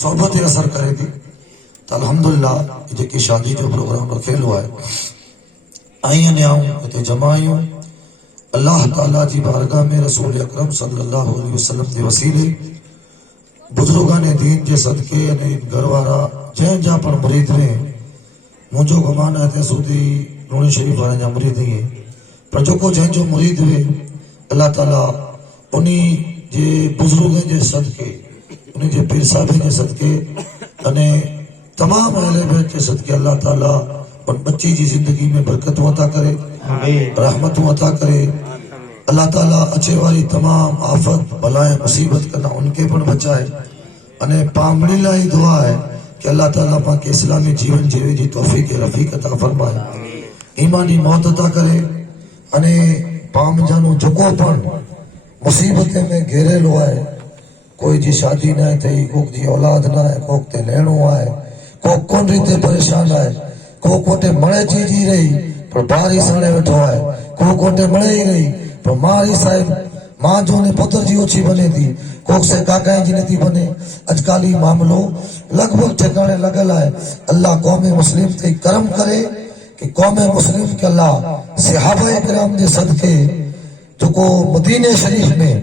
صحبت اثر کرے تھی تو الحمدللہ جی شادی جو پروگرام رکھیل ہوا ہے آئیں نے آؤں تو جمع آئوں اللہ تعالیٰ جی بارگاہ میں رسول اکرم صلی اللہ علیہ وسلم کے وسیلے بزرگان دین کے صدقے یعنی گھر وارا جن جا پر مرید نے مجھو گمان ہے سودی نونی شریف والے جا مرید ہی ہیں پر جو کو جن جو مرید ہوئے اللہ تعالیٰ انہی جے بزرگان جے صدقے انہی جے پیر صاحب جے صدقے انہیں تمام اہل بیت کے صدقے اللہ تعالیٰ ان بچی جی زندگی میں برکت عطا کرے رحمت عطا کرے اللہ تعالیٰ اچھے والی تمام آفت بلائیں مصیبت کرنا ان کے پر بچائے انہیں پامڑی لائی دعا ہے کہ اللہ تعالیٰ پاک اسلامی جیون جیوے جی توفیق رفیق عطا فرمائے ایمانی موت عطا کرے انہیں پام جانو جکو پر مصیبتیں میں گھیرے لو ہے کوئی جی شادی نہ تھی کوک جی اولاد نہ ہے کوک تے لینو ہے کوک کون ریتے پریشان ہے کوک کوٹے مڑے چی جی رہی پر باری سانے بیٹھو ہے کوک کوٹے مڑے ہی رہی پر ماری صاحب ماں جو نے پتر جی اوچھی بنے تھی کوک سے کاکائیں جی نتی بنے اجکالی معاملو لگ بھگ ٹھکانے لگل ہے اللہ قوم مسلم تے کرم کرے کہ قوم مسلم کے اللہ صحابہ کرام دے صدقے جو کو مدینہ شریف میں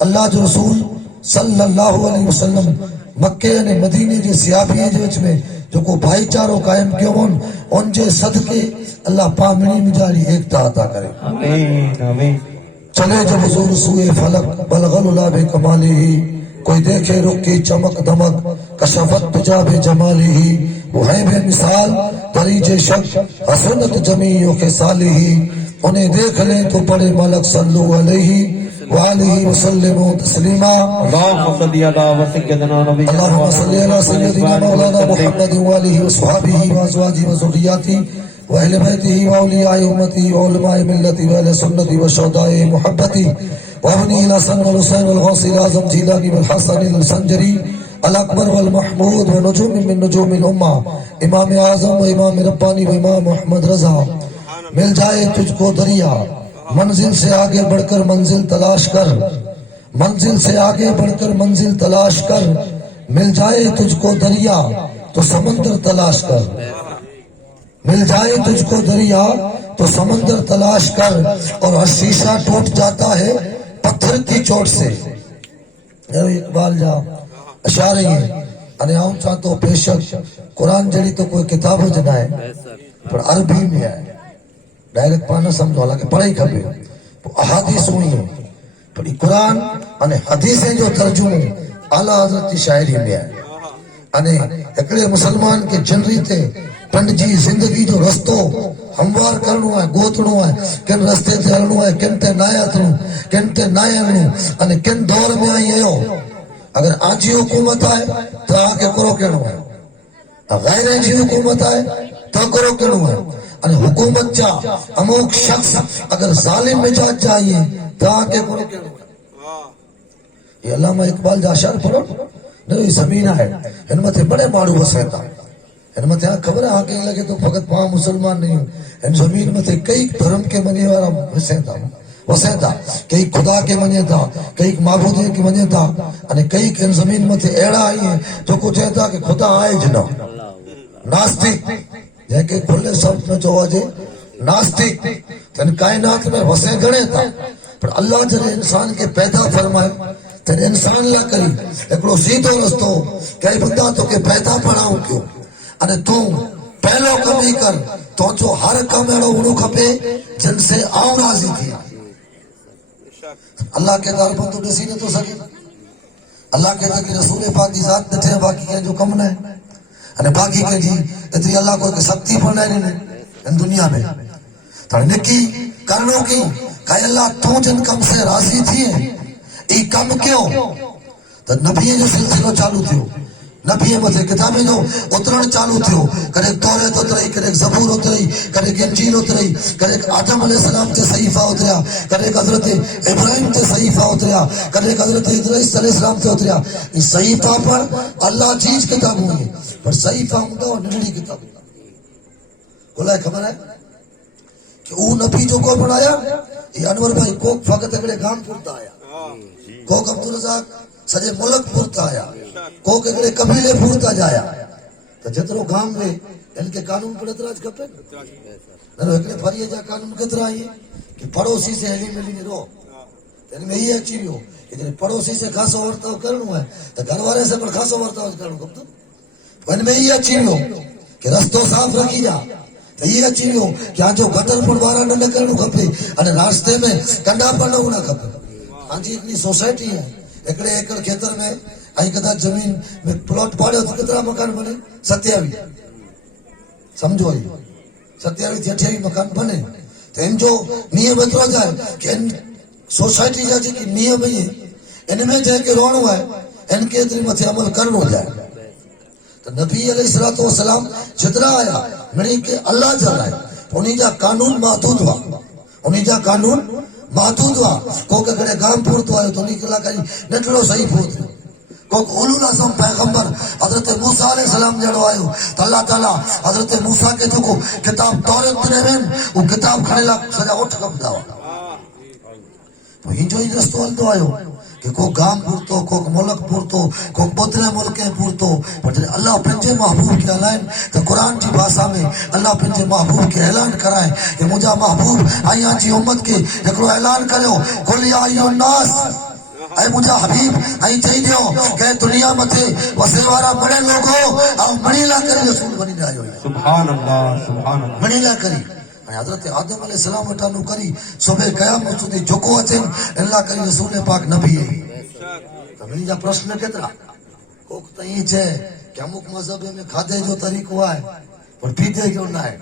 اللہ جو رسول صلی اللہ علیہ وسلم مکے نے مدینے جے سیابی جے وچ میں جو کو بھائی چاروں قائم کیوں ان جے صدقے اللہ پامنی مجاری ایکتا عطا کرے آمین آمین چلے جب حضور سوئے فلک بلغل اللہ بے کمالی ہی کوئی دیکھے رکی چمک دمک کشفت بجاب جمالی ہی وہ ہے بے مثال دریج شک حسنت جمیع خصالی ہی انہیں دیکھ لیں تو پڑے ملک صلو علیہ وآلہ وسلم تسلیما اللهم صل على سيدنا نبينا اللهم صل على سيدنا مولانا محمد وآلہ وصحابہ وازواجہ وذریاتہ وأهل بيته وأولياء أمته وعلماء ملته وأهل سنته وشهداء محبته وابن الحسن والحسين والغوث الأعظم جيلاني والحسن السنجري الأكبر والمحمود ونجوم من نجوم الأمة امام اعظم و امام ربانی و امام محمد رضا مل جائے تجھ کو دریا منزل سے آگے بڑھ کر منزل تلاش کر منزل سے آگے بڑھ کر منزل تلاش کر مل جائے تجھ کو دریا تو سمندر تلاش کر مل جائے تجھ کو دریا تو سمندر تلاش کر اور ہر شیشہ ٹوٹ جاتا ہے پتھر کی چوٹ سے اقبال جا اشارے ہیں انہیں آؤں چاہتو بے شک قرآن جڑی تو کوئی کتاب ہو جنا ہے پر عربی میں ہے ڈائریکٹ پانا سمجھو حالانکہ پڑھائی کھبے احادیث ہوئی ہیں پر قرآن انہیں حدیثیں جو ترجمے اعلیٰ حضرت کی شاعری میں ہے انہیں اکڑے مسلمان کے جنری تے پنڈ جی زندگی جو رستو ہموار کرنو ہے گوتنو ہے کن رستے تے ہلنو ہے کن تے نایا تنو کن تے نایا ہلنو انہیں کن دور میں آئی ہے اگر آجی حکومت آئے تو آکے کرو کینو ہے غیر آجی حکومت آئے تو کرو کینو ہے انہیں حکومت جا اموک شخص اگر ظالم مجاج جائیے تو آکے کرو کینو ہے یہ علامہ اقبال جا اشار پڑھو نہیں زمین ہے ان میں تے بڑے ماڑو وسیتا ان میں تے خبر ہے آکے لگے تو فقط وہاں مسلمان نہیں ہوں ان زمین میں تے کئی دھرم کے منی والا وسیتا کئی خدا کے منی تھا کئی معبودی کے منی تھا انہیں کئی ان زمین میں تے ایڑا آئی ہیں جو کچھ ہے کہ خدا آئے جنا ناستک جن کے کھلے سب میں جو آجے ناستک تن کائنات میں وسے گھڑے تھا پر اللہ جنہیں انسان کے پیدا فرمائے تن انسان لے کری ایکڑو سیدھو رستو کئی بندہ تو کہ پیدا پڑھاؤں کیوں انہیں تو پہلو کمی کر تو جو ہر کم ایڑو انہوں کھپے جن سے آؤں راضی تھی اللہ کے دار پر تو نسی نے تو سکے اللہ کے دار کی رسول پاک کی ذات نٹھے باقی کے جو کم نہ ہے انہیں باقی کے جی اتنی اللہ کو سکتی پڑھنا ہے ان دنیا میں تو نکی کرنوں کی کہ اللہ تو جن کم سے راضی تھی ہے ای کم کیوں تو نبی جو سلسلہ چالو تھیو نبی متے کتابیں جو اترن چالو تھیو کدے توریت اتری کدے زبور اتری کدے انجیل اتری کدے آدم علیہ السلام تے صحیفہ اتریا کدے حضرت ابراہیم تے صحیفہ اتریا کدے حضرت ادریس علیہ السلام تے اتریا اس صحیفہ پر اللہ چیز کتاب ہوئی پر صحیفہ ہوندا اور نڑی کتاب کولا خبر ہے کہ وہ نبی جو کو بنایا یہ انور بھائی کوک فقط اگڑے گام پورتا آیا کوک عبدالرزاق सॼे मुल्क पुरता आया को हिकिड़े कबीले पुरता जाया त जेतिरो गाम में इनके कानून पर एतिराज खपे न हिकिड़े फरीअ जा कानून केतिरा आहिनि कि पड़ोसी से हिली मिली रहो इनमें ये अची वियो कि जॾहिं पड़ोसी से खासो वर्ताव करणो है त घर वारे से पण खासो वर्ताव करणो खपंदो इनमें ये अची वियो कि रस्तो साफ़ रखी जा त ये अची वियो कि आजो गटर पण ॿाहिरां न निकिरणो खपे अने रास्ते में कंडा पण न हुअणा खपे पंहिंजी हिकिड़ी सोसाइटी है हिकिड़े एकड़ खेतर में ऐं कदाच जमीन में प्लॉट पाड़ियो त केतिरा मकान बने 27 समझो 27 થી 28 मकान बने तो इन जो नियम एतिरो आहे कि इन सोसाइटी जा जेके नियम आहिनि इनमें जंहिंखे रहणो आहे इनखे एतिरी मथे अमल करणो जाए तो नबी अलैहिस्सलातु वस्सलाम जेतिरा आया मिड़ी के अल्लाह जा लाइ उन्ही जा कानून महदूद हुआ उन्ही जा कानून महदूद हुआ को कहिड़े गाम पुरतो आयो त उन्ही कलाकारी नटड़ो सही पहुतो को उलुल आज़म पैगंबर हज़रत मूसा अलैहिस्सलाम जहिड़ो आयो त अल्लाह ताला हज़रत मूसा खे जेको किताब तौरात ॾिननि उहो किताब खणी ला सॼा उठ कपंदा हुआ हिजो ई रस्तो हलंदो आयो कि को गाम पुरतो को मुल्क पुरतो को ॿुधरे मुल्क पुरतो पर जॾहिं अल्लाह पंहिंजे महबूब खे हलाइनि त क़ुर जी भाषा में अल्लाह पंहिंजे महबूब खे ऐलान कराए कि मुंहिंजा महबूब ऐं जी उम्मत खे हिकिड़ो ऐलान करियो कुल या अय्युहन नास ऐं मुंहिंजा हबीब ऐं चई ॾियो कि दुनिया मथे वसे वारा बड़े लोगो ऐं मणी ला करे रसूल बनी आयो सुभान अल्लाह मणी ला करी हज़रत आदम अलैहिस्सलाम वटानू करी सुबह क़यामत સુધી झुको अचनि इन ला करी रसूल पाक नबी त मणी जा प्रश्न केतिरा कोक त ईअं चए कि अमुक मज़हब में खाधे जो तरीक़ो आहे पर पीते जो न आहे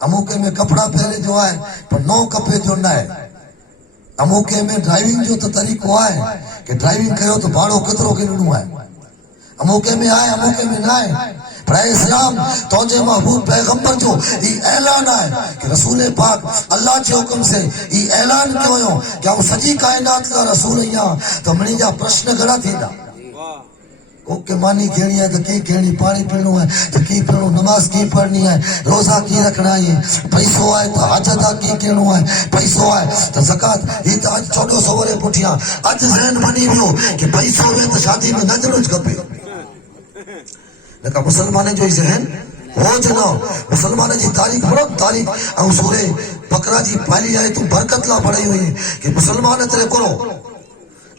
अमुक में कपिड़ा पहरे जो आहे पर नओ कपे जो न आहे अमुक में ड्राइविंग जो त तरीक़ो आहे कि ड्राइविंग कयो त भाड़ो केतिरो किनणो आहे अमुक में आहे अमुक में न आहे पर इस्लाम तुझे महबूब पैगंबर जो ई ऐलान है कि रसूल पाक अल्लाह के हुक्म से ई ऐलान क्यों हो कि हम सजी कायनात का रसूल आहियां तो मणी जा प्रश्न घणा थींदा को के मानी कहनी है तो की कहनी पानी पीणो है तो की पीणो नमाज की पढ़नी है रोजा की रखना है पैसो है तो हाजत की कहणो है पैसो है तो ज़कात ये तो आज 1400 वरे पुठिया आज ज़हन बनी वियो कि पैसो है तो शादी में न ज़रूर खपे लेकिन मुसलमान जो ज़हन हो जना मुसलमान जी तारीख पढ़ो तारीख और सूरे बकरा जी पहली आए तू बरकत ला पढ़ी हुई कि मुसलमान तेरे करो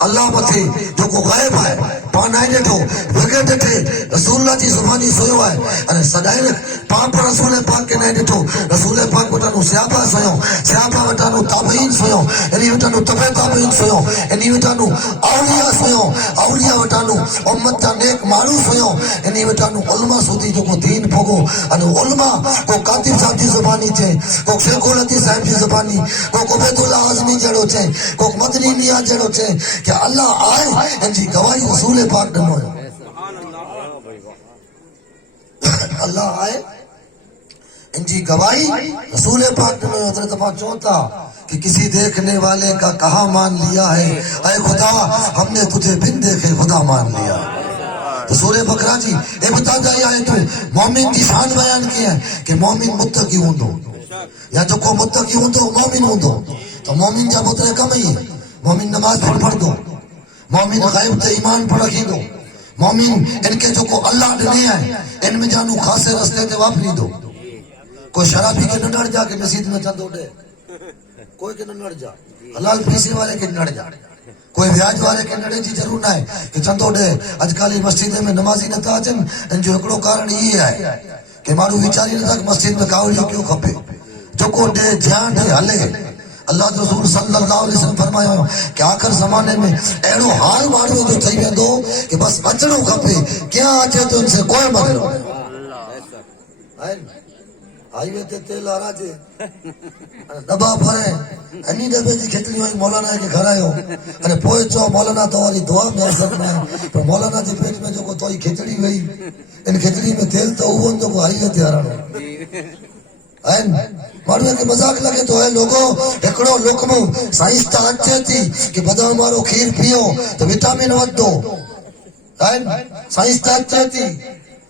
अल्लाह मथे जो को गायब है पान आए ॾिठो वगे ॾिठे रसूलुल्लाह जी ज़ुबानी सोयो है अने सदाई पाप रसूल पाक के न ॾिठो रसूल पाक वटानो सहाबा सोयो सहाबा वटानो ताबईन सोयो इनी वटानो तबे ताबईन सोयो इनी वटानो औलिया सोयो औलिया वटानो उम्मत जा नेक माण्हू सोयो इनी वटानो उलमा सुधी जो को दीन भोगो अने उलमा को कातिब साहब जी ज़ुबानी चे को शेखुल हदीस साहब जी ज़ुबानी को उबैदुल्लाह आज़मी जड़ो चे को मदनी मियां जड़ो चे कि अल्लाह आए इनकी गवाही रसूल पाक ॾिनो अल्लाह आए इनकी गवाही रसूल पाक ॾिनो हज़रत पाक चवनि था कि किसी देखने वाले का कहा मान लिया है ऐ खुदा हमने तुझे बिन देखे खुदा मान लिया तो सूरे बकरा जी ये बताता है तू मोमिन की शान बयान की है कि मोमिन मुत्तकी हूंदो या जो को मुत्तकी हूंदो मोमिन हूंदो तो मोमिन जा पुत्र कम ही मोमिन नमाज पढ़ दो मोमिन गायब ते ईमान पर रखींदो मोमिन इनके जो को अल्लाह ॾिने है इनमें जानू खासे रस्ते ते वापरी दो कोई शराबी के न डर जा के मस्जिद में चंदो दे कोई के न डर जा हलाल पैसे वाले के न डर जा कोई ब्याज वाले के नड़े जी जरूर ना है कि चंदो दे अजकल मस्जिद में नमाजी नथा अचन इन जो हिकिड़ो कारण ये है कि माण्हू वीचारी नथा मस्जिद में कावड़ी क्यों खपे जो को दे ध्यान दे हले अल्लाह रसूल सल्लल्लाहु अलैहि वसल्लम फरमायो कि आखिर ज़माने में अहिड़ो हाल माण्हू जो थी वेंदो कि बस अचणो खपे क्या अचे तो इनसे कोई मतलब हाईवे ते तेल आराजे दबा भरे अन्नी दबे जी खिचड़ी हुई मौलाना के घर आयो अरे पोए चो मौलाना तो वाली दुआ में असर ना पर मौलाना जी पेट में जो को तो खिचड़ी हुई इन खिचड़ी में तेल तो हुआ जो हाईवे ते हरानो माण्हू खे मज़ाक लगे तो है लोगो हिकिड़ो लुकमो साइंस त अचे थी कि बदाम वारो खीर पियो तो विटामिन वधंदो साइंस त अचे थी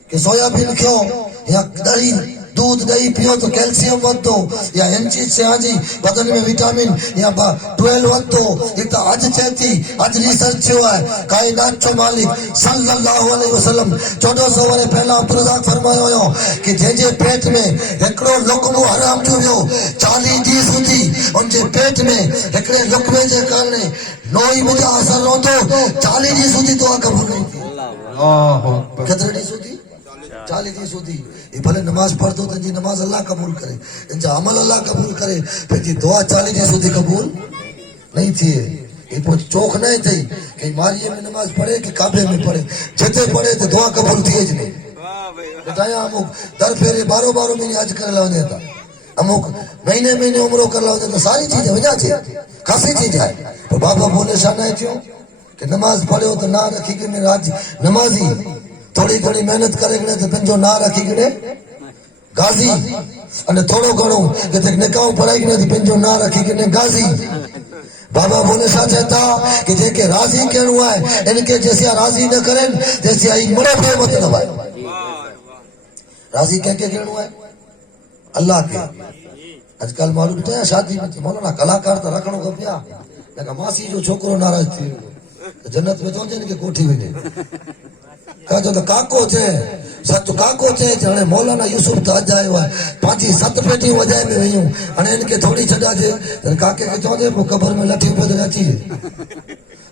कि सोयाबीन खियो या दही दूध दही पियो तो कैल्शियम वधो या इन चीज से हाजी बदन में विटामिन या 12 वधो ये तो अज चेती अज रिसर्च थियो है कायनात जो मालिक सल्लल्लाहु अलैहि वसल्लम 1400 वर पहला अब्दुल्लाह फरमायो हो कि जे पेट में एकड़ो लुकमो हराम जो हो 40 दी सुधी उनके पेट में एकड़े लुकमे जे कारणे नोई मुझे असर रोंदो 40 दी सुधी दुआ कबूल नहीं थी केतरे दी सुधी 40 दी सुधी ये भले नमाज पढ़तो तंजी नमाज अल्लाह कबूल करे इनजा अमल अल्लाह कबूल करे पंहिंजी दुआ 40 दी सुधी कबूल नहीं थी ये पोइ चोख न थी कि मारीअ में नमाज पढ़े कि काबे में पढ़े जिते पढ़े तो दुआ कबूल थिए ज नहीं बताया अमुक दर फेरे 12 महीने हज करे ला वञे था अमुक महीने उम्रो कर ला वञे तो सारी चीज वजह थी खासी चीज है पर बाबा बोले छा न थियो कि नमाज पढ़ियो तो ना रखी के राज नमाजी थोड़ी घणी मेहनत करे तो पंहिंजो ना रखी करे गाजी अने थोड़ो घणो किथे निकाह पढ़ाई करे तो पंहिंजो ना रखी करे गाजी बाबा बोले छा चेता कि जेके राजी करणो है इनके जैसे राजी न करें जैसे आई मरे पे मतलब है राजी के करणो है अल्लाह के आजकल मालूम है शादी में मौलाना कलाकार तो रखणो खपिया लेकिन मासी जो छोकरो नाराज थी जन्नत में चवंदे कि कोठी वञे का जो काको थे सच काको थे हाणे मौलाना यूसुफ तो अज आयो है पांची 7 पेटियूं वजाए में वयूं हाणे इनके थोड़ी छॾा जे काके के चवंदे पोइ कबर में लठी पे अची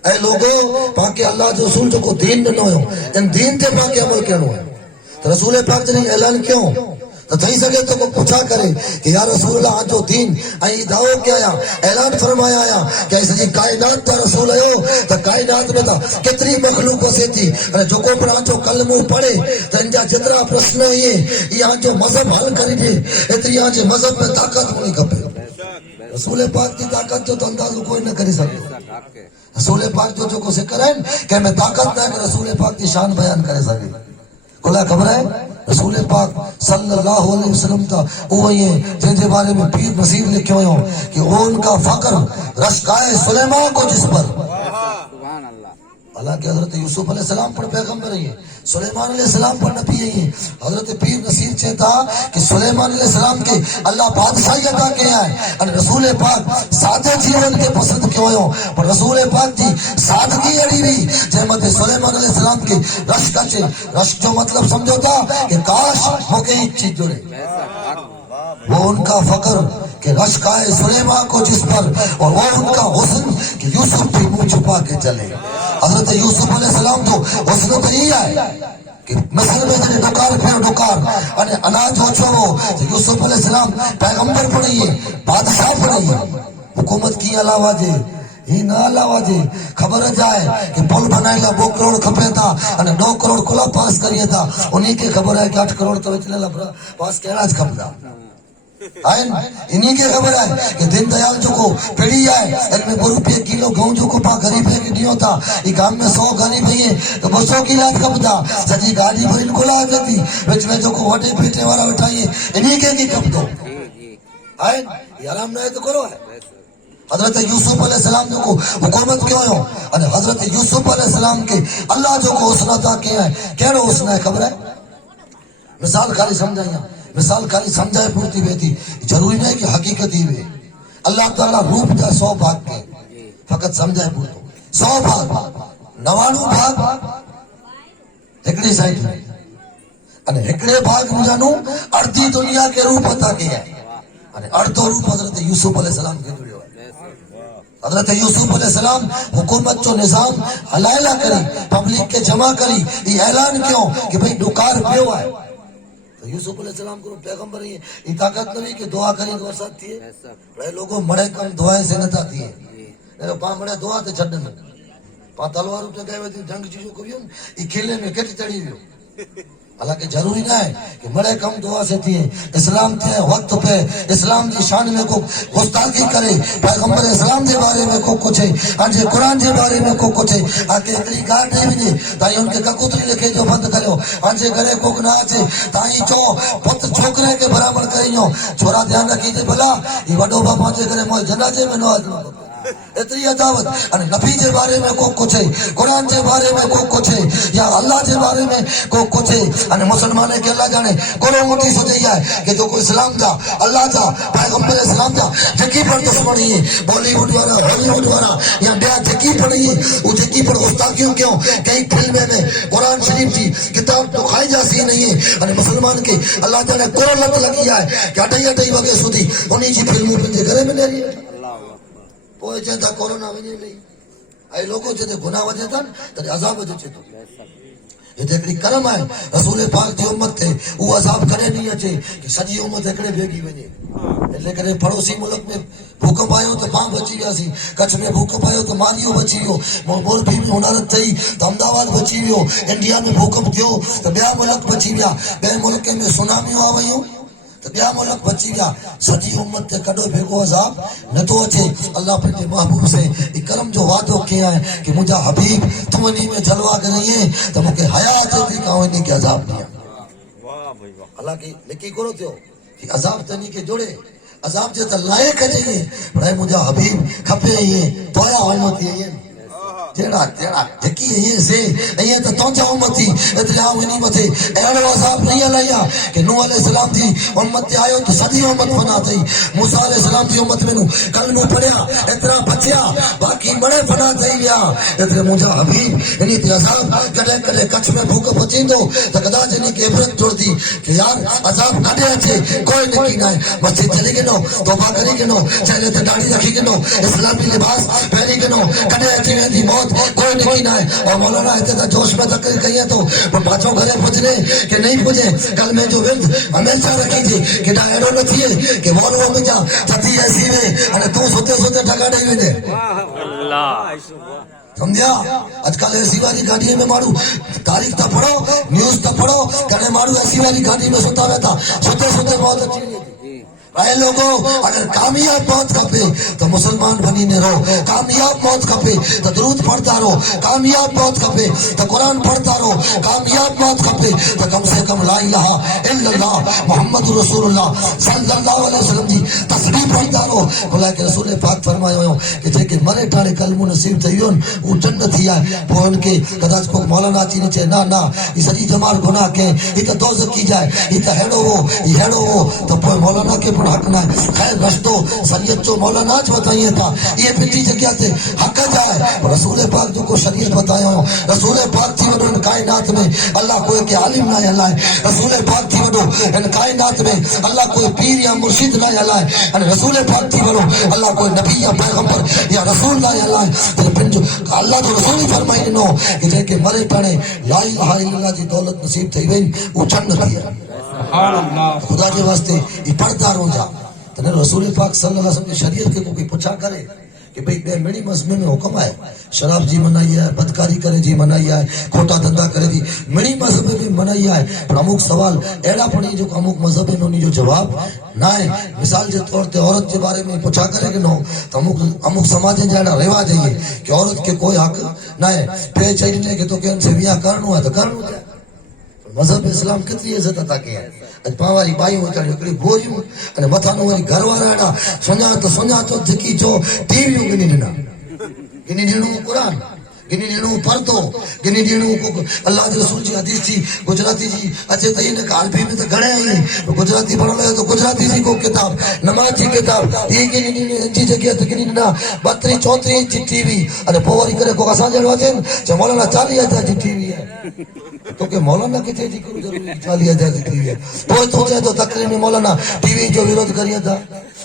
ऐं लोगो पाके अल्लाह जो रसूल जो दीन ॾिनो हुयो इन दीन ते पाके अमल करणो है तो रसूल पाक जॾहिं ऐलान कयो तो थी सके तो को पूछा करे कि यार रसूल अल्लाह जो दीन आई दावो क्या आया ऐलान फरमाया आया कि सजी कायनात तो रसूल आयो तो कायनात में तो कितनी मखलूक बसे थी अरे जो को पर जो कलमो पढ़े तो इनजा जितना प्रश्न ये यहाँ जो मजहब हल करी दे इतनी यहाँ जो मजहब में ताकत होनी खपे रसूल पाक की ताकत जो तो अंदाजो कोई न करी सके रसूल पाक जो को जिक्र है कि मैं ताकत ना रसूल पाक की शान बयान करे सके कोला खबर है रसूल पाक सल्लल्लाहु अलैहि वसल्लम था वो ये जिनके बारे में पीर नसीब लिखे हुए हो कि उनका फक्र रश्काए सुलेमान को जिस पर हालांकि हजरत यूसुफ अलैहिस्सलाम पर पैगंबर है सुलेमान अलैहिस्सलाम पर नबी है हजरत पीर नसीब चेता कि सुलेमान अलैहिस्सलाम के अल्लाह बादशाही अता किया है और रसूल पाक सादे जीवन के पसंद क्यों हो पर रसूल पाक जी सादगी अड़ी हुई जैमत सुलेमान अलैहिस्सलाम के रश्क अचे रश्क जो मतलब समझो था कि काश मूंखे एक चीज जुड़े वो उनका फक्र कि रश्क आए सुलेमान को जिस पर और वो उनका हुस्न कि यूसुफ भी मुंह छुपा के चले हजरत यूसुफ अलैहिस्सलाम तो हुस्न तो यही है कि मिस्र में जने डुकार फिर डुकार अने अनाज ओछो हो यूसुफ अलैहिस्सलाम पैगंबर पढ़िए बादशाह पढ़िए हुकूमत की अलावा जे ही ना अलावा जे खबर जाए कि पुल बनाएगा 2 करोड़ खपे था अने 2 करोड़ कुला पास करिए था उन्हीं के खबर है कि 8 करोड़ तो विचले पास केड़ा ज खपदा इन्हीं के खबर है कि दीनदयाल जो को पेड़ी है इनमें 2 रुपये किलो गेहूं जो को पा गरीब है कि दियो था ये गांव में 100 गरीब है तो 200 किलो खपदा सजी गाड़ी पर इनको ला देती विच में जो को वटे पीटे वाला बैठाइए इन्हीं के की खप दो है ये आराम ना है तो करो है हजरत यूसुफ अलैहिस्सलाम जो को हुकूमत क्यों हो और हजरत यूसुफ अलैहिस्सलाम के अल्लाह जो को हुस्न अता किया है केड़ो हुस्न है खबर है मिसाल खाली समझाइया मिसाल खाली समझाए पूर्ति बेटी जरूरी नहीं कि हकीकत ही वे अल्लाह ताला रूप जा 100 भाग के फकत समझाए पूर्तो 100 भाग 99 भाग हिकड़ी साइड में अने हिकड़े भाग मुजानु अर्धी दुनिया के रूप अता किया अने अर्धो रूप हजरत यूसुफ अलैहिस्सलाम के जुड़ियो हजरत यूसुफ अलैहिस्सलाम हुकूमत जो निजाम हलायला करी पब्लिक के जमा करी ये ऐलान क्यों कि भाई डुकार पियो है तो यूसुफ अलैहिस्सलाम को पैगंबर है ये ताकत नहीं कि दुआ करी तो बरसात थी बड़े लोगों मड़े कम दुआएं से न थाती है ने पा मड़े दुआ ते छडन पा तलवार उठे गए जंग चीजों को भी ये खेले में केट चढ़ी वियो हालांकि जरूरी ना है कि मरे कम दुआ से थी इस्लाम थे वक्त पे इस्लाम की शान में को गुस्ताखी करे पैगंबर इस्लाम के बारे में को कुछ है कुरान के बारे में को कुछ है आके इतनी गाट नहीं मिली ताई उनके ककूतरी लिखे जो बंद करो आजे घरे को ना अचे ताई चो पुत छोकरे के बराबर करियो छोरा ध्यान रखीजे भला ये वडो बाप आजे घरे मोय जनाजे में न एतरी अदावत अने नबी जे बारे में को कुछ है, कुरान जे बारे में को कुछ है, या अल्लाह जे बारे में को कुछ है। अने मुसलमान के अल्लाह जाने कोनो मोटी सोची है कि तो कोई इस्लाम जा अल्लाह जा पैगंबर इस्लाम जा जकी पर दुश्मनी है बॉलीवुड वाला हॉलीवुड वाला या ब्याह जकी पड़ी वो जकी पर गुस्ताखियों क्यों कई फिल्में में कुरान शरीफ की किताब तो खाई जासी नहीं है। अने मुसलमान के अल्लाह जाने कोरोना लत लगी है कि 2:30 वगे सुधी उन्हीं जी फिल्मों पंहिंजे घर में रही है पोइ चवनि था कोरोना वञे पई ऐं लोगो जिते गुनाह वञे था तॾहिं अज़ाब अचे थो। हिते हिकिड़ी करम आहे रसूल पाक जी उम्मत ते उहो अज़ाब कॾहिं नहीं अचे कि सॼी उम्मत हिकिड़े भेगी वञे। એટલે करे पड़ोसी मुल्क में भूकंप आयो तो पां बची वियासीं, कच्छ में भूकंप आयो तो मारियो बची वियो, मोरबी में हुनारत थई तो अहमदाबाद बची वियो, इंडिया में भूकंप थियो तो ॿिया मुल्क बची विया, ॿिए मुल्क में सुनामियूं आ वयूं तो ॿिया मुल्क बची विया। सॼी उम्मत ते कॾो भेगो अज़ाब नथो अचे। अल्लाह पंहिंजे महबूब से करम जो वादो कयो आहे कि मुंहिंजा हबीब तूं इन्ही में जलवा करीं त मूंखे हयात थी का इन्ही खे अज़ाब ॾियां। हालांकि लिखी कोन थियो कि अज़ाब त इन्ही खे जोड़े अज़ाब जे त लाइक़ अचे पर मुंहिंजा हबीब खपे ईअं तोया उम्मती ईअं जहिड़ा जहिड़ा जेकी ईअं से ईअं त तुंहिंजा उम्मती एतिरे आऊं इन्ही मथे अहिड़ो अज़ाब नहीं हलाई आहे कि नूह अलैहिस्सलाम जी उम्मत ते आयो त सॼी उम्मत फना थई। मूसा अलैहिस्सलाम जी उम्मत में कलमो पढ़िया एतिरा बचिया बाक़ी बड़े फना थई विया। एतिरे मुंहिंजा हबीब इन्ही ते अज़ाब कॾहिं कॾहिं कच्छ में भूकंप अचींदो त कदाच इन्ही खे इबरत जुड़दी कि यार अज़ाब कॾहिं अचे कोई नकी न आहे मस्जिद चली गिनो तौबा करी गिनो चेहरे ते दाढ़ी रखी गिनो इस्लामी लिबास पहनी गिनो कॾहिं अची वेंदी मौत कोई नकी न आहे। और मौलाना हिते त जोश में तकरीर कई तो पाछो घरे पुजने कि नहीं पुजे कल में जो विर्द हमेशा रखीजे कि ना अहिड़ो न थिए कि मौलवा मुंहिंजा थधी ऐसी वे अने तूं सुते सुते ढका ॾेई वञे समझा। अॼुकल्ह एसी वाली गाॾीअ में माण्हू तारीख़ था पढ़ो न्यूज़ था पढ़ो घणे माण्हू एसी वाली गाॾी में सुता वेठा सुते सुते मौत अची वञे। ऐं लोगो अगर कामयाब मौत खपे तो मुसलमान बनी ने रहो, कामयाब मौत खपे तो दुरूद पढ़ता रहो, कामयाब मौत खपे तो कुरान पढ़ता रहो, कामयाब मौत खपे तो कम से कम ला इलाहा इल्लल्लाह मुहम्मद रसूलुल्लाह सल्लल्लाहु अलैहि वसल्लम जी तस्बीह पढ़ता रहो। भला के रसूल पाक फरमायो कि जेके मरे टाणे कलमो नसीब थी वियो वो जन्नती आहे। पोइ उनके कदाच को मौलाना अची न चए ना ना ही सॼी जमात गुनाह के ही तो दोज़खी जाए ही तो हेड़ो हो ही हेड़ो हो तो पोइ मौलाना के हक ना खैर रस्तो शरीयत जो मौलाना ज बताइए था ये पिटी जगह से हक जाए। रसूल पाक जो को शरीयत बताया हो रसूल पाक थी वडो इन कायनात में अल्लाह कोई के आलिम ना हलाए, रसूल पाक थी वडो इन कायनात में अल्लाह कोई पीर या मुर्शिद ना हलाए, अने रसूल पाक थी वडो अल्लाह कोई नबी या पैगंबर या रसूल ना हलाए। तो पंहिंजो अल्लाह जो रसूल ही फरमाई ॾिनो कि जेके मरे टाणे ला इलाहा इल्लल्लाह जी दौलत नसीब थी वई वो जन्नती आहे। खुदा के वास्ते ये पढ़ता रहो जा तो रसूल पाक सल्लल्लाहु अलैहि वसल्लम की शरीयत के कोई पूछा करे कि भाई मेरी मज़हब में हुक्म है शराब जी मनाई है बदकारी करे जी मनाई है खोटा धंधा करे जी मेरी मज़हब में भी मनाई है पर अमुक सवाल अहिड़ा पड़ी जो अमुक मज़हब में उन्हीं जो जवाब ना है। मिसाल के तौर ते औरत के बारे में पूछा करे कि नो तो अमुक समाज में जहिड़ा रिवाज है कि औरत के कोई हक ना है पे चाहिए कि तो उनसे वियाह करणो है तो करणो है। मज़हब इस्लाम केतरी इज़त अता कई आहे। अॼु पाण वारी बायूं अचनि हिकिड़ी बोरियूं अने मथां नो वरी घर वारा अहिड़ा सुञातो धिकी चो टीवियूं गिनी ॾिना गिनी ॾिनो क़ुरान गिनी ॾिनो परदो गिनी ॾिनो अल्लाह जे रसूल जी हदीस थी गुजराती जी अचे त इन अरबी में त घणे आई गुजराती पढ़ण लाइ तो गुजराती जी को किताब नमाज जी किताब ये गिनी ॾिनी जी जॻह ते गिनी ॾिना 32 34 इंच टीवी अने पोइ वरी करे को असां जहिड़ो अचनि चए मौलाना 40,000 जी टीवी आहे तो के मौलाना किथे जी करू जरूरी 40,000 जी टीवी है पोइ तू चए तो तकरीर में मौलाना टीवी जो विरोध करिए था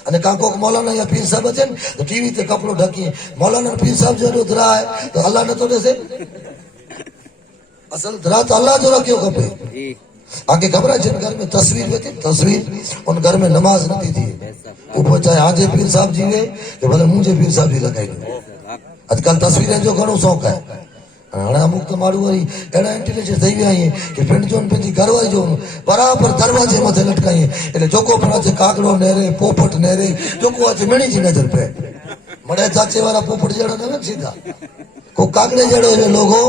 अने काको मौलाना या पीर साहब अचनि तो टीवी ते कपिड़ो ढकिए मौलाना पीर साहब जो धरा है तो अल्लाह न तो ॾिसे असल धरा तो अल्लाह जो रखियो खपे। आगे खबर है जिन घर में तस्वीर वेठी तस्वीर उन घर में नमाज नथी थी वो चाहे आजे पीर साहब जी वे कि भले मुंहिंजे पीर साहब जी लॻाई अॼुकल्ह तस्वीरें जो घणो शौक़ु आहे। हाणे अमुक त माण्हू वरी अहिड़ा इंटेलिजेंट थी विया आहिनि कि पिंड जो पंहिंजी घरवारी जो बराबरि दरवाजे मथे लटकाई એટલે जोको पण अचे काकड़ो नेरे पोपट नेरे जोको अचे मिणी जी नज़र पए मड़े चाचे वारा पोपट जहिड़ा न आहिनि सीधा को काकड़े जहिड़ो हुजे लोगो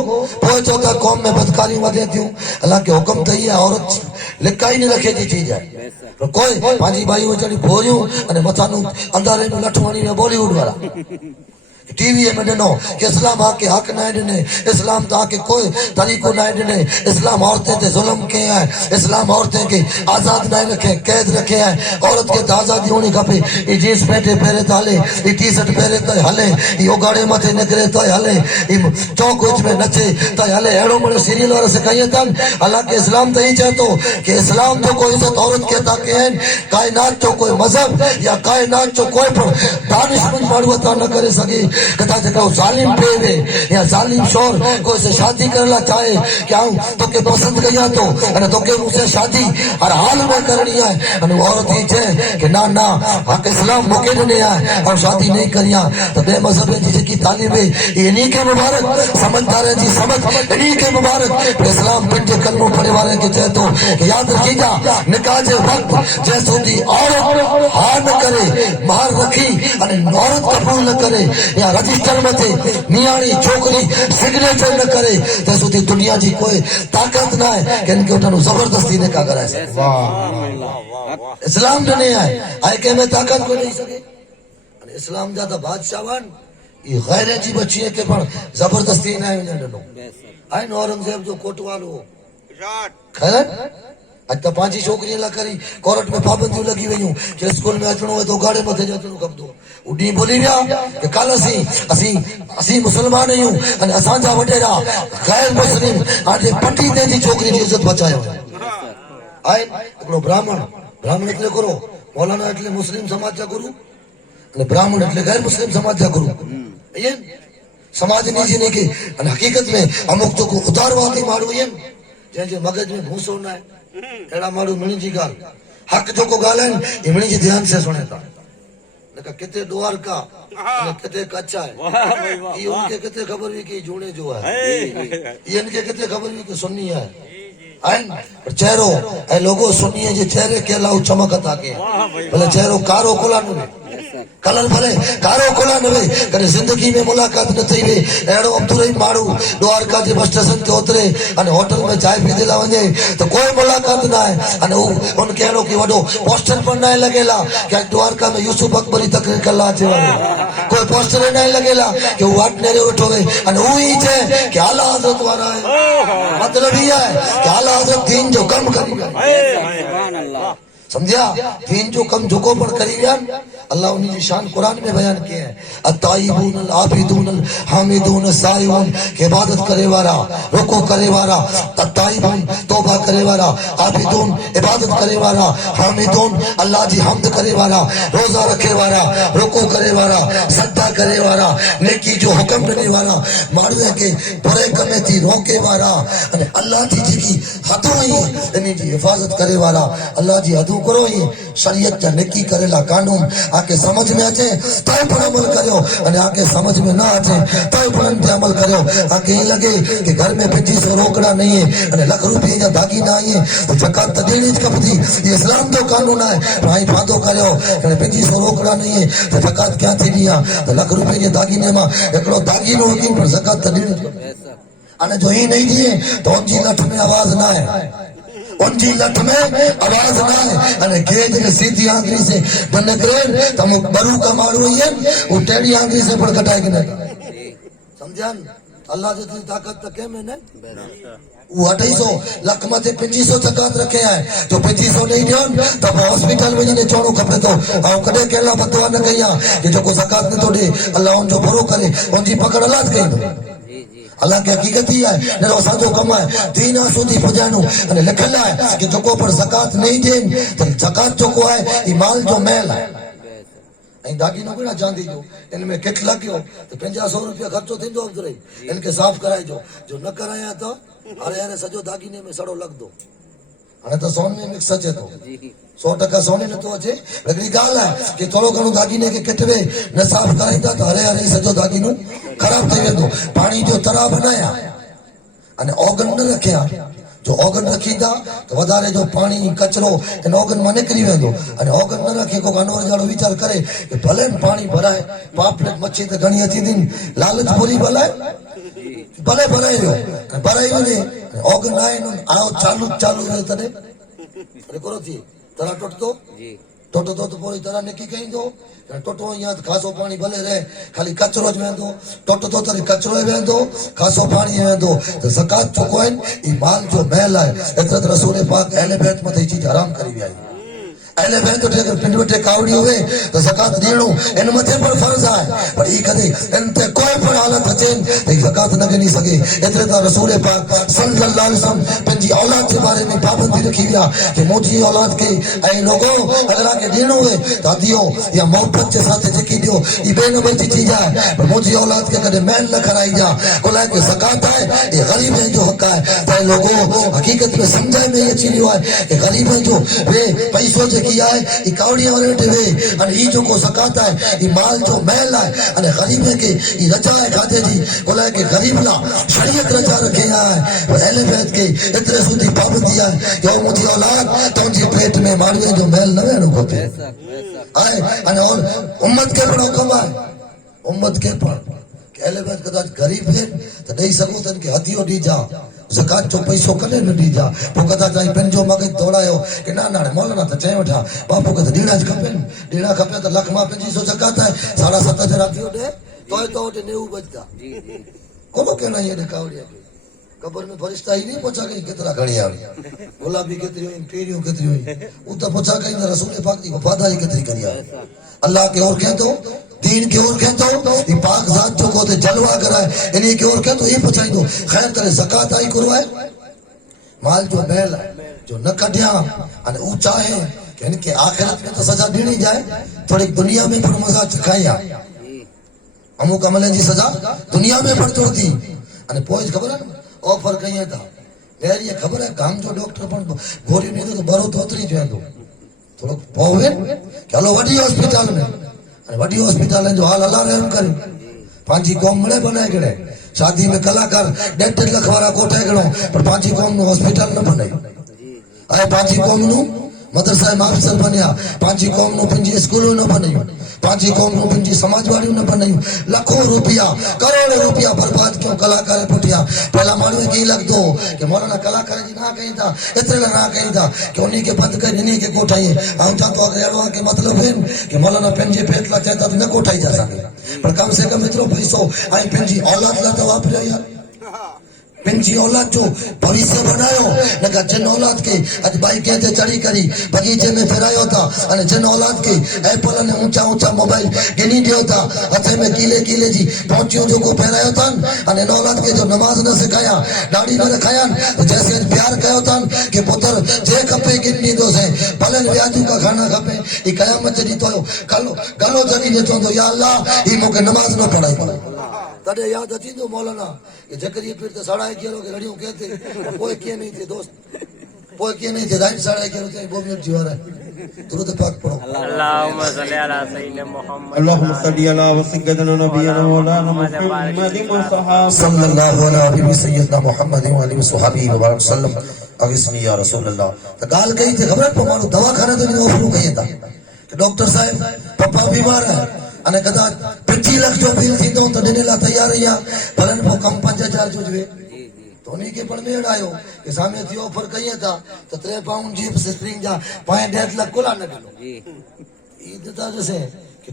पोइ चओ था क़ौम में बदकारियूं वधे थियूं हालांकि हुकम त इहा औरत लिकाई न रखे जी चीज आहे पर कोई पंहिंजी बाइयूं अचनि भोरियूं अने मथां अंधारे में लठूं हणी बॉलीवुड वारा टीवी में ॾिनो कि इस्लाम आके हक़ न ॾिने, इस्लाम तव्हांखे कोई तरीक़ो न ॾिने, इस्लाम औरतें ते ज़ुल्म कयो आहे, इस्लाम औरतें खे आज़ाद न रखे, कैद रखे आहे। औरत खे त आज़ादी हुअणी खपे। ही जींस पैंट पहिरे त हले, ही टी शर्ट पहिरे त हले, ही उघाड़े मथे निकिरे त हले, ही चौक विच में नचे त हले। अहिड़ो माण्हू सीरियल वारा सेखारिया अथनि। हालांकि इस्लाम त ई चए थो कि इस्लाम जो कोई इज़त औरत खे अता कया आहिनि। काइनात जो कोई मज़हब या काइनात जो कोई बि दानिशमंद माण्हू अता न करे सघे। कथा जेको ज़ालिम पेवे या ज़ालिम शोर कोई से शादी करण लाइ चाहे कि आऊं तोखे पसंद कयां थो अने तोखे मूंसे शादी हर हाल में करणी आहे, अने औरत ही चए कि ना ना हक़ इस्लाम मूंखे ॾिने आहे और शादी नहीं करी आहे, त ॿिए मज़हब जी जेकी तालीम आहे इन्ही खे मुबारक, समझदार जी समझ इन्ही खे मुबारक। इस्लाम पंहिंजे कलमो पढ़े वारे खे चए थो कि यादि रखिजा निकाह जे वक़्तु जंहिं सूदी औरत हा न करे, मार रखी अने औरत क़बूल न करे या रजिस्टर में थे मियाणी छोकरी सिग्नेचर न करे त सुधी दुनिया जी कोई ताकत न है कि इनके उठनो जबरदस्ती ने का कराए सके। इस्लाम ॾिने आहे, आहे कंहिंमें ताकत कोई नहीं सके। अने इस्लाम जा त बादशाहन ये गैर जी बच्ची के पण जबरदस्ती न आहे ॾिनो आहे। औरंगजेब जो कोटवालो खैर अॼु त पंहिंजी छोकिरीअ लाइ करी कोर्ट में पाबंदियूं लॻी वयूं कि स्कूल में अचणो आहे तो गाड़े मथे जो अचणो खपंदो। उहो ॾींहुं भुली विया कि कल असीं मुस्लमान आहियूं अने असांजा वॾेरा गैर मुस्लिम हाणे पटी ते जी छोकिरी जी इज़त बचायो आहे। हिकिड़ो ब्राह्मण એટલે गुरु मौलाना એટલે मुस्लिम समाज जा गुरु अने ब्राह्मण એટલે गैर मुस्लिम समाज जा गुरु। ईअं समाज नीचे के अने हक़ीक़त में अमुक जेको उदारवादी माण्हू आहिनि जंहिंजे मगज में भूसो न आहे, अहिड़ा माण्हू मिणी जी ॻाल्हि हक़ जेको ॻाल्हाइनि हे मिणी जी ध्यान से सुणे था। किथे द्वारका किथे कच्छ आहे, इनके किथे ख़बर हुई कि झूने जो है, इनके किथे ख़बर हुई कि सुन्नी है पर चेहरो ऐं लोगो सुन्नीअ जे चेहरे के अलावा चमक था के भले चेहरो कारो कोला न कलर भले कारो कोला न वे कॾहिं ज़िंदगी में मुलाक़ात न थी वे। अहिड़ो अब्दुल माण्हू द्वारका जे बस स्टेशन ते उतरे अने होटल में चांहि पीते लाइ वञे त कोई मुलाक़ात न आहे अने उनखे अहिड़ो कि वॾो पोस्टर पण न लॻियल आहे कि द्वारका में यूसुफ अकबरी तकरीर कला अचे वञे, कोई पोस्टर न लॻियल आहे कि हू वाटनेरे वेठो वे अने हू ई चए कि आला हज़रत वारा आहे। मतलब ही है कि आला हज़रत दीन जो कम करी समझिया, दीन जो कम जेको पण करी विया अल्लाह उन जी शान कुरान में बयान किया है। अताइबून अल आबिदून अल हामिदून साइऊन के इबादत करे वाला रुकू करे वाला, अताइबून तौबा करे वाला, आबिदून इबादत करे वाला, हामिदून अल्लाह जी हमद करे वाला, रोजा रखे वाला, रुकू करे वाला, सजदा करे वाला, नेकी जो हुक्म ॾिने वाला, माण्हू के बुरे कम थी रोके वाला अने अल्लाह जी जेकी हदूं आहिनि इन जी हिफ़ाज़त करे वाला। अल्लाह जी हदूं करो ही शरीयत जा नेकी करेला कानून आके समझ में अचे तय पर अमल करियो अने आके समझ में ना अचे तय पर पे अमल करियो। आके ये लगे कि घर में 25 रोकड़ा नहीं है अने लाख रुपये जा दागी ना है तो ज़कात त देनी खपदी, ये इस्लाम जो कानून है। भाई फादो करियो अने 25 रोकड़ा नहीं है तो ज़कात क्या थी दिया तो लाख रुपये जे दागीने में एकड़ो दागीनो हुई पर ज़कात त देनी अने जो ही नहीं दिए तो उनजी लठ में आवाज ना है, उनकी लठ में आवाज ना है अने गेज के सीधी आंगली से बन करे तम बरू का मारू है वो टेढ़ी आंगली से पर कटाए के नहीं समझान। अल्लाह जी ताकत तक में न वो 250 लाख मथे 2500 ज़कात रखे है जो 2500 नहीं दियन तब हॉस्पिटल में जने छोड़ो खपे तो आ कदे केला बदवा न कया कि जो को ज़कात न तो दे अल्लाह उन जो भरो करे उनकी पकड़ अल्लाह कई। हालांकि हकीकत ही है न असांजो कम है दीन सूदी पुजाणो अने लिखल है कि जेको पर ज़कात नहीं देन तो ज़कात जेको है ई माल जो मेल है ऐं दागीनो केड़ा चांदी जो इनमें किट लॻियो तो 500 रुपया खर्चो थींदो अब्दुल इनके साफ़ कराइजो जो न कराया तो अरे सॼो दागीने में सड़ो लॻंदो। हाणे तो सोन में मिक्स अचे तो 100% सोने न तो अचे हिकिड़ी ॻाल्हि है कि थोड़ो घणो दागीने के किट में न साफ़ कराईंदा तो हरे हरे सॼो दागीनो ख़राब थी वेंदो। पानी जो तरा बनाया अने ऑर्गन न रखिया जो ऑर्गन रखींदा तो वधारे जो पानी कचरो इन ऑर्गन में निकरी वेंदो अने ऑर्गन न रखी को अनवर जाड़ो वीचार करे कि भले पानी भराए पापलेट मच्छी तो घणी अची थी लालच पूरी भलाए भले भराई रहो भराई वञे ऑर्गन आए आओ चालू रहे तॾहिं अरे करो थी तरा टुटतो टोटो तो पूरी तरह निकी कहीं दो टोटो यहाँ खासो पानी भले रहे खाली कचरो ज वेंदो टोटो तो तरी कचरो वेंदो खासो पानी वेंदो तो ज़कात चुको है ई माल जो महल है एतरे रसूल पाक अहले बैत मथे चीज हराम करी विया अहले बैत तो अगर पिंड वटे कावड़ी होवे तो ज़कात देणो इन मथे पर फर्ज है पर ई कदे इन ते कोई पण हालत अचे तो ज़कात न गिनी सके एतरे तो रसूल पाक सल्लल्लाहु अलैहि वसल्लम पंजी औलाद के बारे में पाबंदी रखी विया कि मुझी औलाद के ऐ लोगो अगर आके देणो है तो दियो या मोहब्बत के साथ जेकी दियो ई बे नंबर की चीज है पर मुझी औलाद के कदे महल न कराई जा कोला के ज़कात है ये गरीब है जो हक है तो लोगो हकीकत में समझाई में ये चीज है कि गरीब है जो वे पैसो जे किया है ई कावड़िया वाले वे अने ई जो को ज़कात है ई माल जो महल है अने गरीब के ई रजा है खाते जी कोला के गरीब ला शरीयत रजा रखे है पर अहले बैत के इतने सुधी पाबंदी है कि मुझी औलाद तुझे पेट में मारियो जो महल न वेणो खपे आए अने और उम्मत के बड़ो कम है उम्मत के पर अहले बैत कदाच गरीब है तो दई सकूं तन के हथियो दी जा ज़कात जो पैसो कने न दी जा पो कदाच आई पंजो मगज दौड़ायो कि ना ना मौलाना तो चयो वठा बापू के दीड़ा ज खपे दीड़ा खपे तो लख मां 2500 ज़कात है 7.5 हथियो दे तोय तो ओटे 90 बचदा कोनो कहना ये कावड़िया के कबर में फरिश्ता ही नहीं पहुंचा गई कितना घड़ी आई गुलाबी कितनी हुई पीरियों कितनी हुई वो तो पहुंचा गई ना रसूल पाक की वफादारी कितनी करी आई अल्लाह के और कहतो दीन के और कहतो ये पाक जात जो को ते जलवा कराए इन्हीं के और कहतो ये पहुंचाई दो खैर करे ज़कात आई करवाए माल जो महल है जो न कढ़िया अने ऊंचा है कि इनके आखिरत में तो सजा देनी जाए थोड़ी दुनिया में पर मजा चखाया अमुक अमले जी सजा दुनिया में पर तोड़ दी अने पोइज खबर है ऑफर कहीं था यार ये खबर है काम जो डॉक्टर पण गोरी नहीं तो बरो तो उतरी वेंदो थोड़ो पोवे चलो वडी हॉस्पिटल में अने वडी हॉस्पिटल जो हाल अल्लाह रहम करे पांची कौम मणे बनाए गड़े शादी में कलाकार 1.5 लाख वाला कोठे गड़ो पर पांची कौम नु हॉस्पिटल न बनाई अरे पांची कौम नु मदरसा मास्टर बनया पांची कौम नु पंजी स्कूल न बनाई पांची कौम नु पंजी समाजवाड़ी न बनाई लाखों रुपया करोड़ों रुपया बर्बाद क्यों कलाकार पुटिया पहला मानवे की लगदो कि मौलाना कलाकार जी ना कहीं था इतने ना कहीं था कि उन्हीं के बंद कर इन्हीं के कोठाई हम चाहतो अगर एड़वा के मतलब है कि मौलाना पंजी पेट ला चाहता तो न कोठाई जा सके पर कम से कम इतरो पैसो आई पंजी औलाद ला तो वापरियो यार पंजी औलाद जो भविष्य बनायो नका जन औलाद के अज बाइक के चढ़ी करी बगीचे में फिरायो था अने जन औलाद के एप्पल ने ऊंचा ऊंचा मोबाइल गिनी दियो था हथे में कीले कीले जी पहुंचियो जो को फेरायो था अने औलाद के जो नमाज न सिखाया दाढ़ी न रखाया तो जैसे प्यार कयो था कि पुत्र जे खपे गिनी दो से भले व्याजू का खाना खपे ई कयामत जी तो कलो गलो जनी ने चोंदो या अल्लाह ई मोके नमाज न पढ़ाई तड़े याद अची तो मौलाना कि जकरिए फिर तो 11:30 के लड़ियों कहते कोई के नहीं थे दोस्त कोई के नहीं थे राइट 11:30 थे 2 मिनट जीवा रहा दुरूद पाक पढ़ो अल्लाहुम्मा सल्ली अला सय्यिदना मुहम्मद اللهم صل على وسيدنا نبينا مولانا محمد وصحابه सल्लल्लाहु अलैहि सय्यदना मुहम्मद व आलिहि वसहबी व बारक सल्लम अगिस्मी या रसूल अल्लाह तो गाल कही थी खबर पर मानो दवाखाना तो नहीं ऑफर कही था कि डॉक्टर साहब पप्पा बीमार है अने कदाच 25 लाख जो बिल थी तो देने ला तैयार है भलन वो कम 5000 जो जवे तो उन्हीं के पर मेड़ आयो कि सामने थी ऑफर कही था तो 3 पाउंड जीप से स्प्रिंग जा 1.5 लाख कोला न दिलो ईद था जैसे कि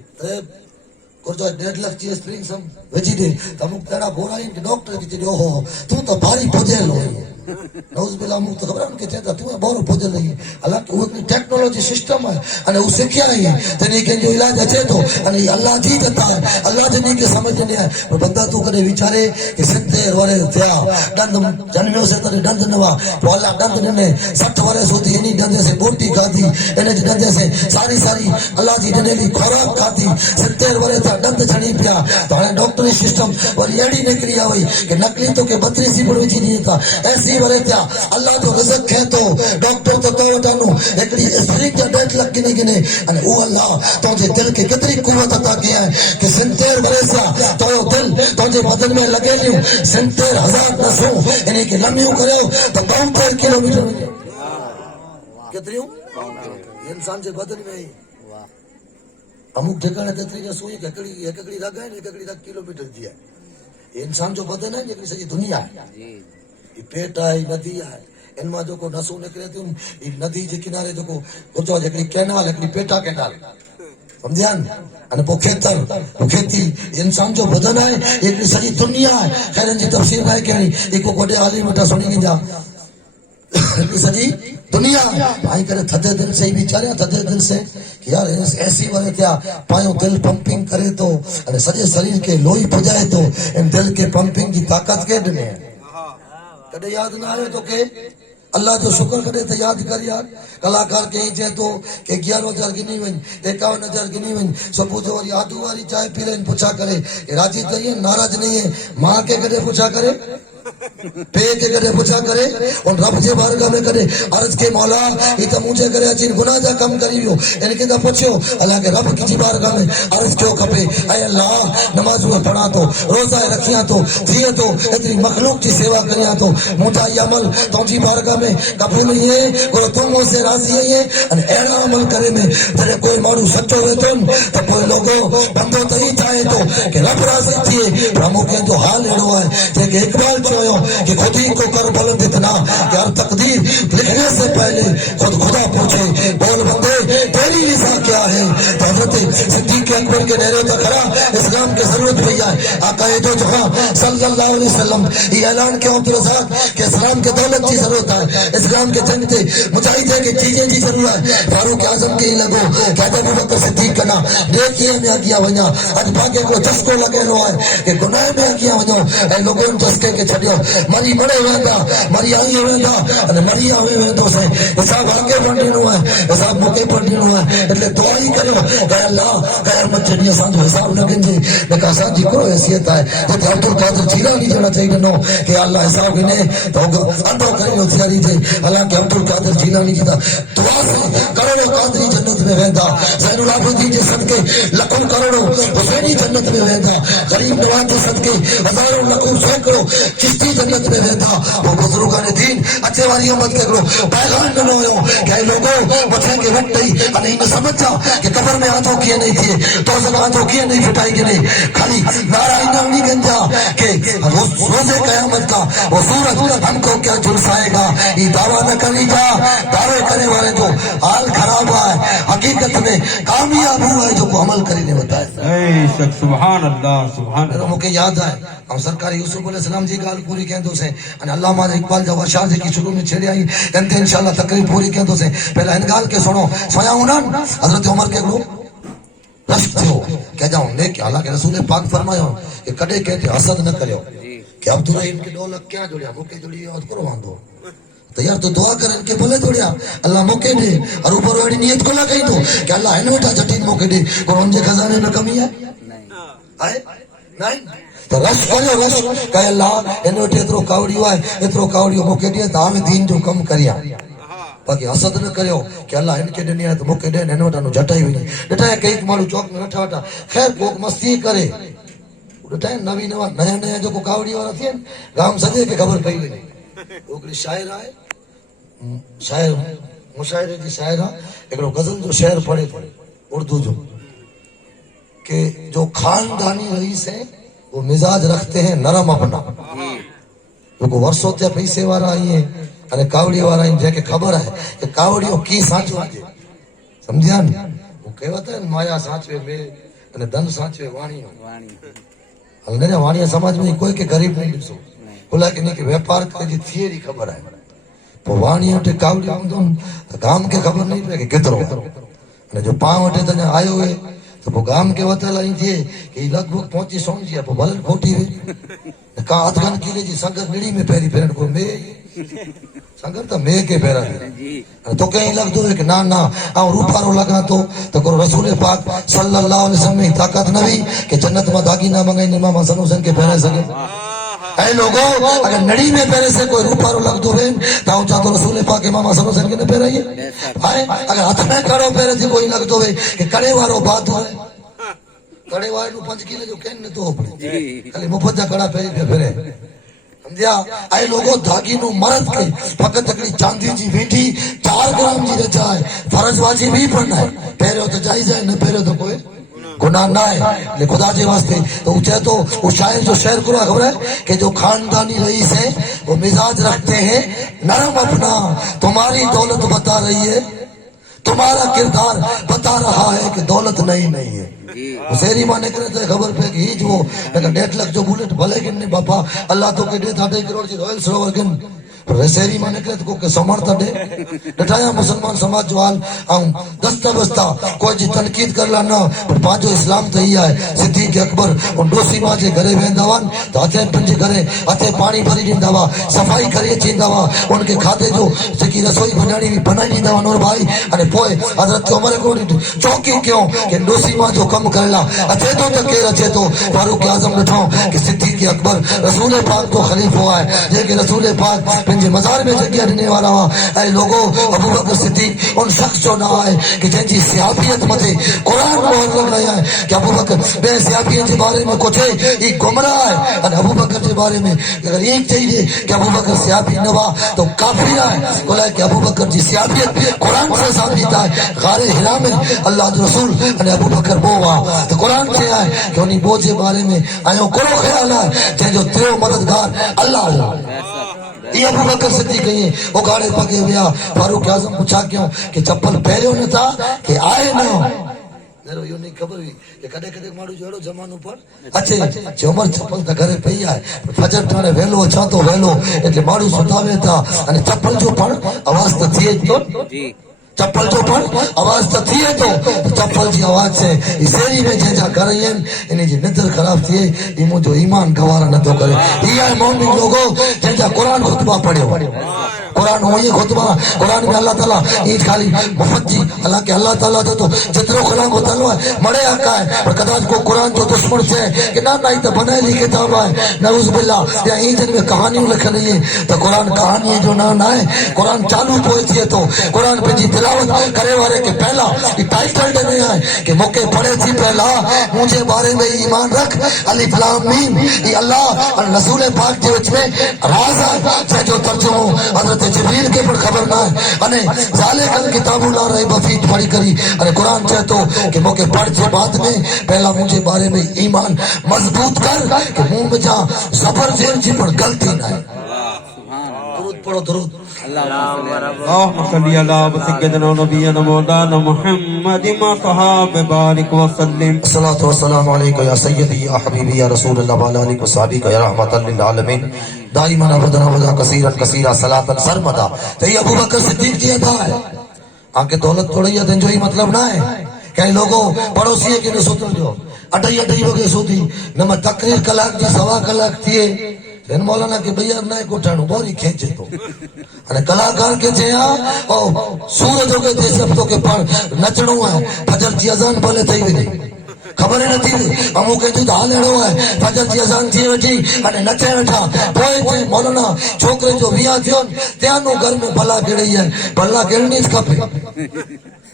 1.5 लाख की स्प्रिंग सम वेची दे तब तेरा बोरा इन डॉक्टर की चीज हो तू तो भारी पोजेल हो नौज बिला मुक्त खबर उनके चेता तू बहुत पोजेल नहीं हालांकि वो टेक्नोलॉजी सिस्टम है अने वो सिखिया है तने के जो इलाज अचे तो अने अल्लाह जी देता है अल्लाह जने के समझ नहीं है पर बंदा तू कदे विचारे कि 70 वरे थया दंद जन्मियो से तने दंद नवा तो अल्लाह दंद ने 60 वरे सोती इनी दंद से बोटी खादी इने दंद से सारी सारी अल्लाह जी ने ली खुराक खादी 70 वरे था दंद छणी पिया तो डॉक्टरी सिस्टम और एडी निकली आई कि नकली तो के 32 पर विची नहीं था ऐसी वरे था अल्लाह तो रिज़्क़ है तो डॉक्टर तो तोटानु एकड़ी स्प्रिंग जा 1.5 लाख गिने गिने अने ओ अल्लाह तुझे दिल के कितनी कुव्वत अता किया है कि 70 बरस तो दिल तुझे बदन में लगे लियो 70,000 नसों इने के लम्बियों करे तो 72 किलोमीटर कितनी इंसान के बदन में अमुक ठिकाने तेतरी जो सुई एकड़ी एकड़ी रग है एकड़ी रग किलोमीटर जी है इंसान जो बदन है ये सजी दुनिया है ये पेट है नदी है इन मां जेको नसूं निकिरे थियूं ई नदी जे किनारे जेको ॿुधो हिकिड़ी कैनाल हिकिड़ी पेटा कैनाल सम्झिया अने पोइ खेतर पोइ खेती इंसान जो बदन आहे हिकिड़ी सॼी दुनिया आहे ख़ैरनि जी तफ़सीर न आहे कहिड़ी हिकु कोॾे आलिम वटां सुनी जा हिकिड़ी सॼी दुनिया आई करे थधे दिल से ही वीचारिया थधे दिल से कि यार ऐसी वारे क्या पायो दिल पंपिंग करे तो अने सॼे शरीर के लोही पुॼाए तो इन दिल के पंपिंग जी ताकत के ॾिने कॾहिं यादि न आयो तोखे अल्लाह जो शुक्र करे तो याद कर यार कलाकार के ही चए तो के 11,000 गिनी वन 51,000 गिनी वन सुबह जो वरी आदू वाली चाय पी लेन पूछा करे राजी तो ये नाराज नहीं है माँ के कदे पूछा करे पे के कदे पूछा करे और रब जे बारगाह में करे अर्ज के मौला ये तो मुझे करे अची गुनाह जा कम करी वियो इनके दा पूछो अल्लाह के रब की बारगाह में अर्ज क्यों खपे ऐ अल्लाह नमाज में पढ़ा तो रोजा रखिया तो जिए तो इतनी मखलूक की सेवा करिया तो मुझा ये अमल तुझी बारगाह में कबूल नहीं है और तुम मुझसे राजी है अने एड़ा अमल करे में जरे कोई मारू सच्चो है तुम तो कोई लोगो बंदो तरी चाहे तो कि रब राजी थिए प्रभु के जो हाल एड़ो है जे इकबाल कि खुद ही को कर बुलंद इतना यार तकदीर लिखने से पहले खुद खुदा पूछे बोल बंदे तेरी लिसा क्या है तो हजरत सिद्दीक अकबर के नेरे तक खड़ा इस्लाम की जरूरत पड़ी है आका दो जहां सल्लल्लाहु अलैहि वसल्लम ये ऐलान के अब्दुल रज़ाक के इस्लाम के दौलत की जरूरत है इस्लाम के जंग थे मुजाहिदे की चीजें की जरूरत है फारूक आजम के ही लगो क्या अबू बकर सिद्दीक करना नेकी में अगिया वना अज भागे को चस्को लगेलो है कि गुनाह में अगिया वनो ए लोगों चस्के के छडियो मरी मरे वेंदा मरी आई वेंदा अने मरी आवे वेंदो से हिसाब आगे पढ़णो है हिसाब मोके पढ़णो है એટલે दुआ ही करियो कि अल्लाह क़यामत जड़ी असांजो हिसाब न गिंजे न का असांजी को हैसियत है तो अब्दुल कादिर जीलानी जणा चई ॾिनो कि अल्लाह हिसाब गिने तो अंदो करियो थियारी जे अल्लाह के अब्दुल कादिर जीलानी जी दा दुआ से करोड़ों कादरी जन्नत में वेंदा ज़ैनुल आबिदीन जे सदके लखों करोड़ों हुसैनी जन्नत में वेंदा गरीब नवाज जे सदके हजारों लखों सैकड़ों चिश्ती जन्नत में वेंदा वो बुजुर्गान दीन अचे वारी उम्मत के करो पैगाम न होयो कि लोगों बच्चे के वक्त ही अने इन समझा कि कब्र में आंधो किए नहीं थे तो जगह आंधो किए नहीं फिटाई के नहीं खाली नारायण नहीं गंजा कि रोजे कयामत का वो सूरज हमको क्या झुलसाएगा ये दावा न करी जा दावे करने वाले तो हाल खराब है हकीकत में कामयाब हुआ है जो को अमल करीने बताए सुभान अल्लाह सुभान अल्लाह मुके याद है हम सरकार यूसुफ अलैहि सलाम जी गाल पूरी कहंदो से अने अल्लामा इकबाल जा वशार जी की शुरू में छेड़ी आई एंते इंशाल्लाह तकरीर पूरी कहंदो से पहला इन गाल के सुनो सोया उनन हजरत उमर के लो रश थियो कह जाऊं ने कि अल्लाह के रसूल पाक फरमायो कि कदे कहते हसद न करियो कि अब्दुल रहीम के दो लख क्या जोड़िया मुके जोड़ी याद करो वांदो तो यार तो दुआ कर के भले जोड़िया अल्लाह मौके दे और ऊपर वाली नियत को लगा तो कि अल्लाह इन वटा जटी मौके दे और उनके खजाने में कमी है आए नहीं तो रश करो रश कहे अल्लाह इन वटे इतरो कावड़ियो है इतरो कावड़ियो मौके दे तो हम दीन जो कम करिया बाकी हसद न करियो कि अल्लाह इनके ॾिनी है तो मौके दे इन वटा नु जटाई हुई ॾिठा कई माण्हू चौक में वेठा वेठा खैर कोक मस्ती करे ॾिठा नवी नवा नया नया जो कावड़ी वाला थे गांव सॼे खे ख़बर पई वञे हिकिड़ी शाइर आहे शायर मुशाइरे जी शायर आहे हिकिड़ो गज़ल जो शेर पढ़े थो उर्दू जो कि जो खानदानी रईस है वो मिजाज रखते हैं नरम अपना जो वर्षों ते पैसे वाला आई है अने कावड़ी वाला आहिनि जंहिंखे ख़बर है कि कावड़ियो की साचो आहे समझिया न वो कहेवत है माया साचवे में अने धन साचवे वाणियो हल ने वाणिया समाज में कोई के गरीब नहीं ॾिसो बोला कि नहीं कि व्यापार करे जी थियरी ख़बर है तो वाणिया वटि कावड़ी हूंदो त गाम के ख़बर नहीं पए कि केतिरो अने जो पाण वटि त आयो है तो वो गाम के वतल आई थिए कि लगभग पहुंची सोन जी पोइ भले खोटी हुई का अधगन किले जी संगत निड़ी में पहिरीं भेण को मे संगत त मे के भेण तो कहीं लगदो है कि ना ना आ रूपारो लगा तो को रसूल पाक सल्लल्लाहु अलैहि वसल्लम की ताकत न हुई कि जन्नत में दागी ना मंगाई इमाम हसन हुसैन के भेण सके ऐ लोगों अगर नड़ी में पहले से कोई रूपारो लगदो है तो ऊंचा तो रसूल पाक इमाम हसन हुसैन के न पहिराइए हाय अगर हाथ में कड़ो पहले से कोई लगदो है कि कड़े वारो बात है कड़े वाले नु 5 किलो जो केन न तो अपने खाली मुफ्त जा कड़ा पहिरी पे फिरे समझिया ऐ लोगों धागी नु मरद के फकत तकड़ी चांदी जी वेठी 4 ग्राम जी रचा है फर्ज वाजिब ही पढ़ना है पहिरियो तो जायज है न पहिरियो तो कोई गुनाह ना है ले खुदा जे वास्ते तो चाहे तो वो शायर जो शेर को खबर है कि जो खानदानी रईस है वो मिजाज रखते हैं नरम अपना तुम्हारी दौलत बता रही है तुम्हारा किरदार बता रहा है कि दौलत नहीं है शेरी मां निकरे तो खबर पे कि जो 1.5 लाख जो बुलेट भले कि नहीं बापा अल्लाह तो के 2.5 करोड़ जी रॉयल सरोवर गिन पर शेरी मां निकरे तो के समर्थ दे डठाया मुसलमान समाज जो हाल आऊं दस्ता बस्ता कोई जी तनकीद करला ना पर पांचो इस्लाम तो ही है सिद्दीक अकबर और डोसी मां जे घरे वेंदावन तो हथे पंजे घरे हथे पानी भरी दींदावा सफाई करे चींदावा उनके खाते जो जेकी रसोई बनानी भी बनाई दींदावा नूर भाई अने पोए हजरत उमर को चौकी क्यों कि डोसी मां जो कम करला अचे तो के रचे तो फारूक आजम बैठो कि सिद्दीक अकबर रसूल पाक तो खलीफो है जे के रसूल पाक पंजे मजार में जगह देने वाला ऐ लोगो अबू बकर सिद्दीक उन शख्स जो ना है कि जंजी सियाफियत मते कुरान मोहर लगाया है कि अबू बकर बे सियाफियत के बारे में कुछ ये गुमराह है और अबू बकर के बारे में अगर एक चाहिए कि अबू बकर सियाफी न हुआ तो काफिर है बोला कि अबू बकर जी सियाफियत कुरान से साबित है गारे हिरा में अल्लाह के रसूल और अबू बकर वो हुआ तो कुरान से है कि उन्हीं बोझ के बारे में आयो करो ख्याल है जो तेरो मददगार अल्लाह ये अबू बकर सिद्दीक कहिए वो गाड़े पगे हुआ फारूक आजम पूछा क्यों कि चप्पल पहरियो न था कि आए ना जरो यो नहीं खबर हुई कि कदे कदे माड़ू जोड़ो जमानो पर अच्छे जे उमर चप्पल त घरे पई आए फजर ठाणे वेलो छा तो वेलो એટલે માડું સુધાવે था અને ચપ્પલ જો પણ आवाज तो थी तो जी चप्पल जो पण आवाज तो थी तो चप्पल की आवाज से शेरी में जैसा कर रही है इन्हें जी नजर खराब थी ये मुझे ईमान गवारा न तो करे ये मोमिन लोगों जैसा कुरान खुतबा पढ़ो कुरान हो ये खुतबा कुरान में अल्लाह ताला ये खाली मुफज्जी हालांकि अल्लाह ताला तो जितरो खला को तलो है मरे आका है पर कदाच को कुरान जो दुश्मन से कि ना नहीं तो बनाई किताब है नऊज बिल्ला या इन में कहानियां लिख रही है तो कुरान कहानी जो ना है कुरान चालू पहुंची है तो कुरान पे जी तिलावत करे वाले के पहला टाइटल देने आए कि मौके पड़े थी पहला मुझे बारे में ईमान रख अलिफ लाम मीम ये अल्लाह और रसूल पाक के विच में राज है जो तर्जुमो हजरत जिब्रील के पर खबर ना है अने जाले कल किताबुल ला रही बफीत पढ़ी करी अरे कुरान चाहे तो कि मौके पढ़ के बाद में पहला मुझे बारे में ईमान मजबूत कर कि मुंह में जा सफर जेल जी पर गलती ना है दुरूद पढ़ो दुरूद اللهم صل على سيدنا ونبينا مولانا محمد وصحابه بارك وسلم الصلاة والسلام عليك يا سيدي يا حبيبي يا رسول الله وعلى آلك وصحبك يا رحمة للعالمين دائما ابدا وجا كثيرا كثيرا صلاة سرمدا تو یہ ابو بکر صدیق کی ادا ہے آنکہ دولت تھوڑی ہے جو ہی مطلب نہ ہے کئی لوگوں پڑوسی ہے کہ نہ سوتل جو اٹھائی وگے سوتی نہ میں تقریر کلاک دی سوا کلاک تھی ان مولانا کے بھیا نہ کوٹھانو بوری کھینچے تو અને કલાકાર કે છે આ ઓ સૂરજ ઉગે તે શબ્દો કે પણ નચણું है ફજર की अजान भले થઈ ગઈ खबर नहीं थी अमुक के तो हाल एड़ो है फजर की अजान थी वेठी अने नचे वेठा पोए थे मौलाना छोकरे जो विया थियो त्यानो घर में भला केड़ी है भला केड़नी ज खपे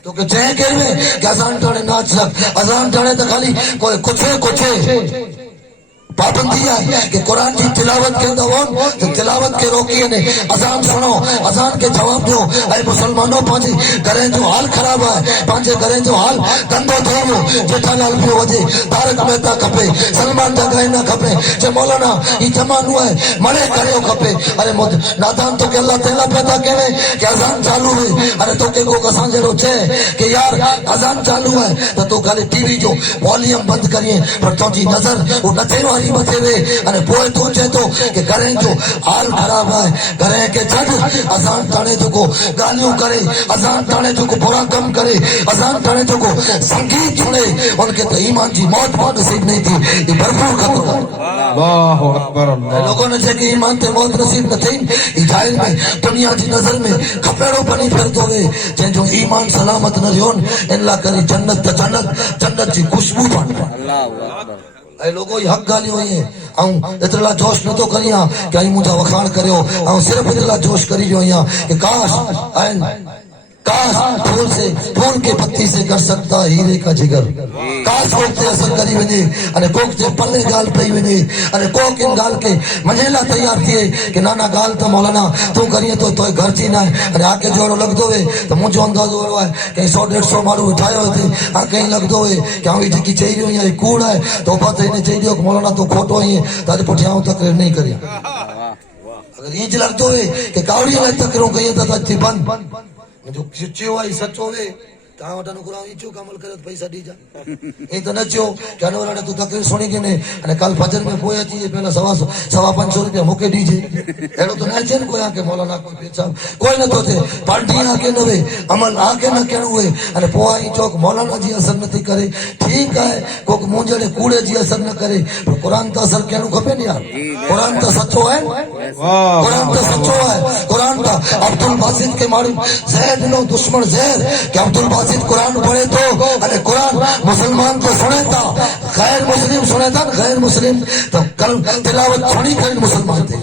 तो के जय के में कि अजान टाणे नाच सक अजान टाणे तो खाली कोई कुछ पाबंदी है कि कुरान की तिलावत के दौरान तो तिलावत के रोकिए ने अजान सुनो अजान के जवाब दो ऐ मुसलमानों पांचे घरे जो हाल खराब है पांचे घरे जो हाल गंदो थियो जेठालाल पियो वजे तारक मेहता खपे सलमान जगाए ना खपे जे मौलाना ई जमानो है मरे करियो खपे अरे मोद नादान तो के अल्लाह तेला पैदा केवे कि अजान चालू है अरे तो के को कसा जरो छे कि यार अजान चालू है तो खाली टीवी जो वॉल्यूम बंद करिए पर तो जी नजर वो नचे वाली बचेवे अरे पोए तो चे तो कि घरे जो हाल खराब है घरे के छड अजान ताणे जो को गालियों करे अजान ताणे जो को बुरा कम करे अजान ताणे जो को संगीत सुने उनके तो ईमान की मौत बहुत नसीब नहीं थी ये भरपूर खत्म अल्लाहु अकबर अल्लाह लोगों ने जे कि ईमान ते मौत नसीब न थी ई जाहिल में दुनिया की नजर में खपेड़ो बनी फिरतो वे जे जो ईमान सलामत न रियोन इल्ला करी जन्नत जन्नत की खुशबू बन अल्लाहु अकबर ऐ लोगों ये हक गाली हुई है आऊं इतना जोश न तो करिया कि आई मुझा वखाण करियो आऊं सिर्फ इतना जोश करी जो यहाँ कि काश کاش پھول کے پتی سے کر سکتا ہیرے کا جگر کاش کوک تے اثر کری ونے અને કોક જે પલ્લે ગાલ પઈ વને અને કોક ઇન ગાલ કે મજેલા તૈયાર થie કે નાના ગાલ તો મૌલાના તું કરીએ તો તોય ઘર જી ના અને આકે જોડો લગતો હે તો મુજો અંદાજો હોય કે 100 150 મારું ઉઠાયો હે આ કઈ લગતો હે કે આવી જકી ચઈ રહ્યો અહીંયા કૂડ હે તો બાત એને ચઈ રહ્યો કે મૌલાના તો ખોટો હે તારે પુઠિયાઓ તક નહીં કરી अगर ये लगतो है कि कावड़ी में तकरो कहिए तो अच्छी बंद जो सच्चो है सच्चो है ता वटा नु कुरान इचो कमल करे तो पैसा दी जा ए तो नचो के अनोरा तू तकरीर सुनी के ने અને કાલ ફજર में પોયા છી પેલા 500 રૂપિયા મોકે દીજે એનો તો ના છે ને કોઈ આકે મૌલાના કોઈ પૈસા કોઈ ન તો છે પાર્ટી આકે ન વે અમલ આકે ન કેણું હોય અને પોયા ચોક મૌલાના જી અસર નથી કરે ठीक है કોક મુંજડે કૂડે જી અસર ન કરે कुरान तो असर केणुं खपे ने यार कुरान तो सच्चो है कुरान तो सच्चो है कुरान तो अब्दुल बासित के मालूम जैद नो दुश्मन जैद कि अब्दुल बासित कुरान पढ़े तो अरे कुरान मुसलमान तो सुने था गैर मुस्लिम सुने था गैर मुस्लिम तो कल तिलावत छोड़ी कर मुसलमान थे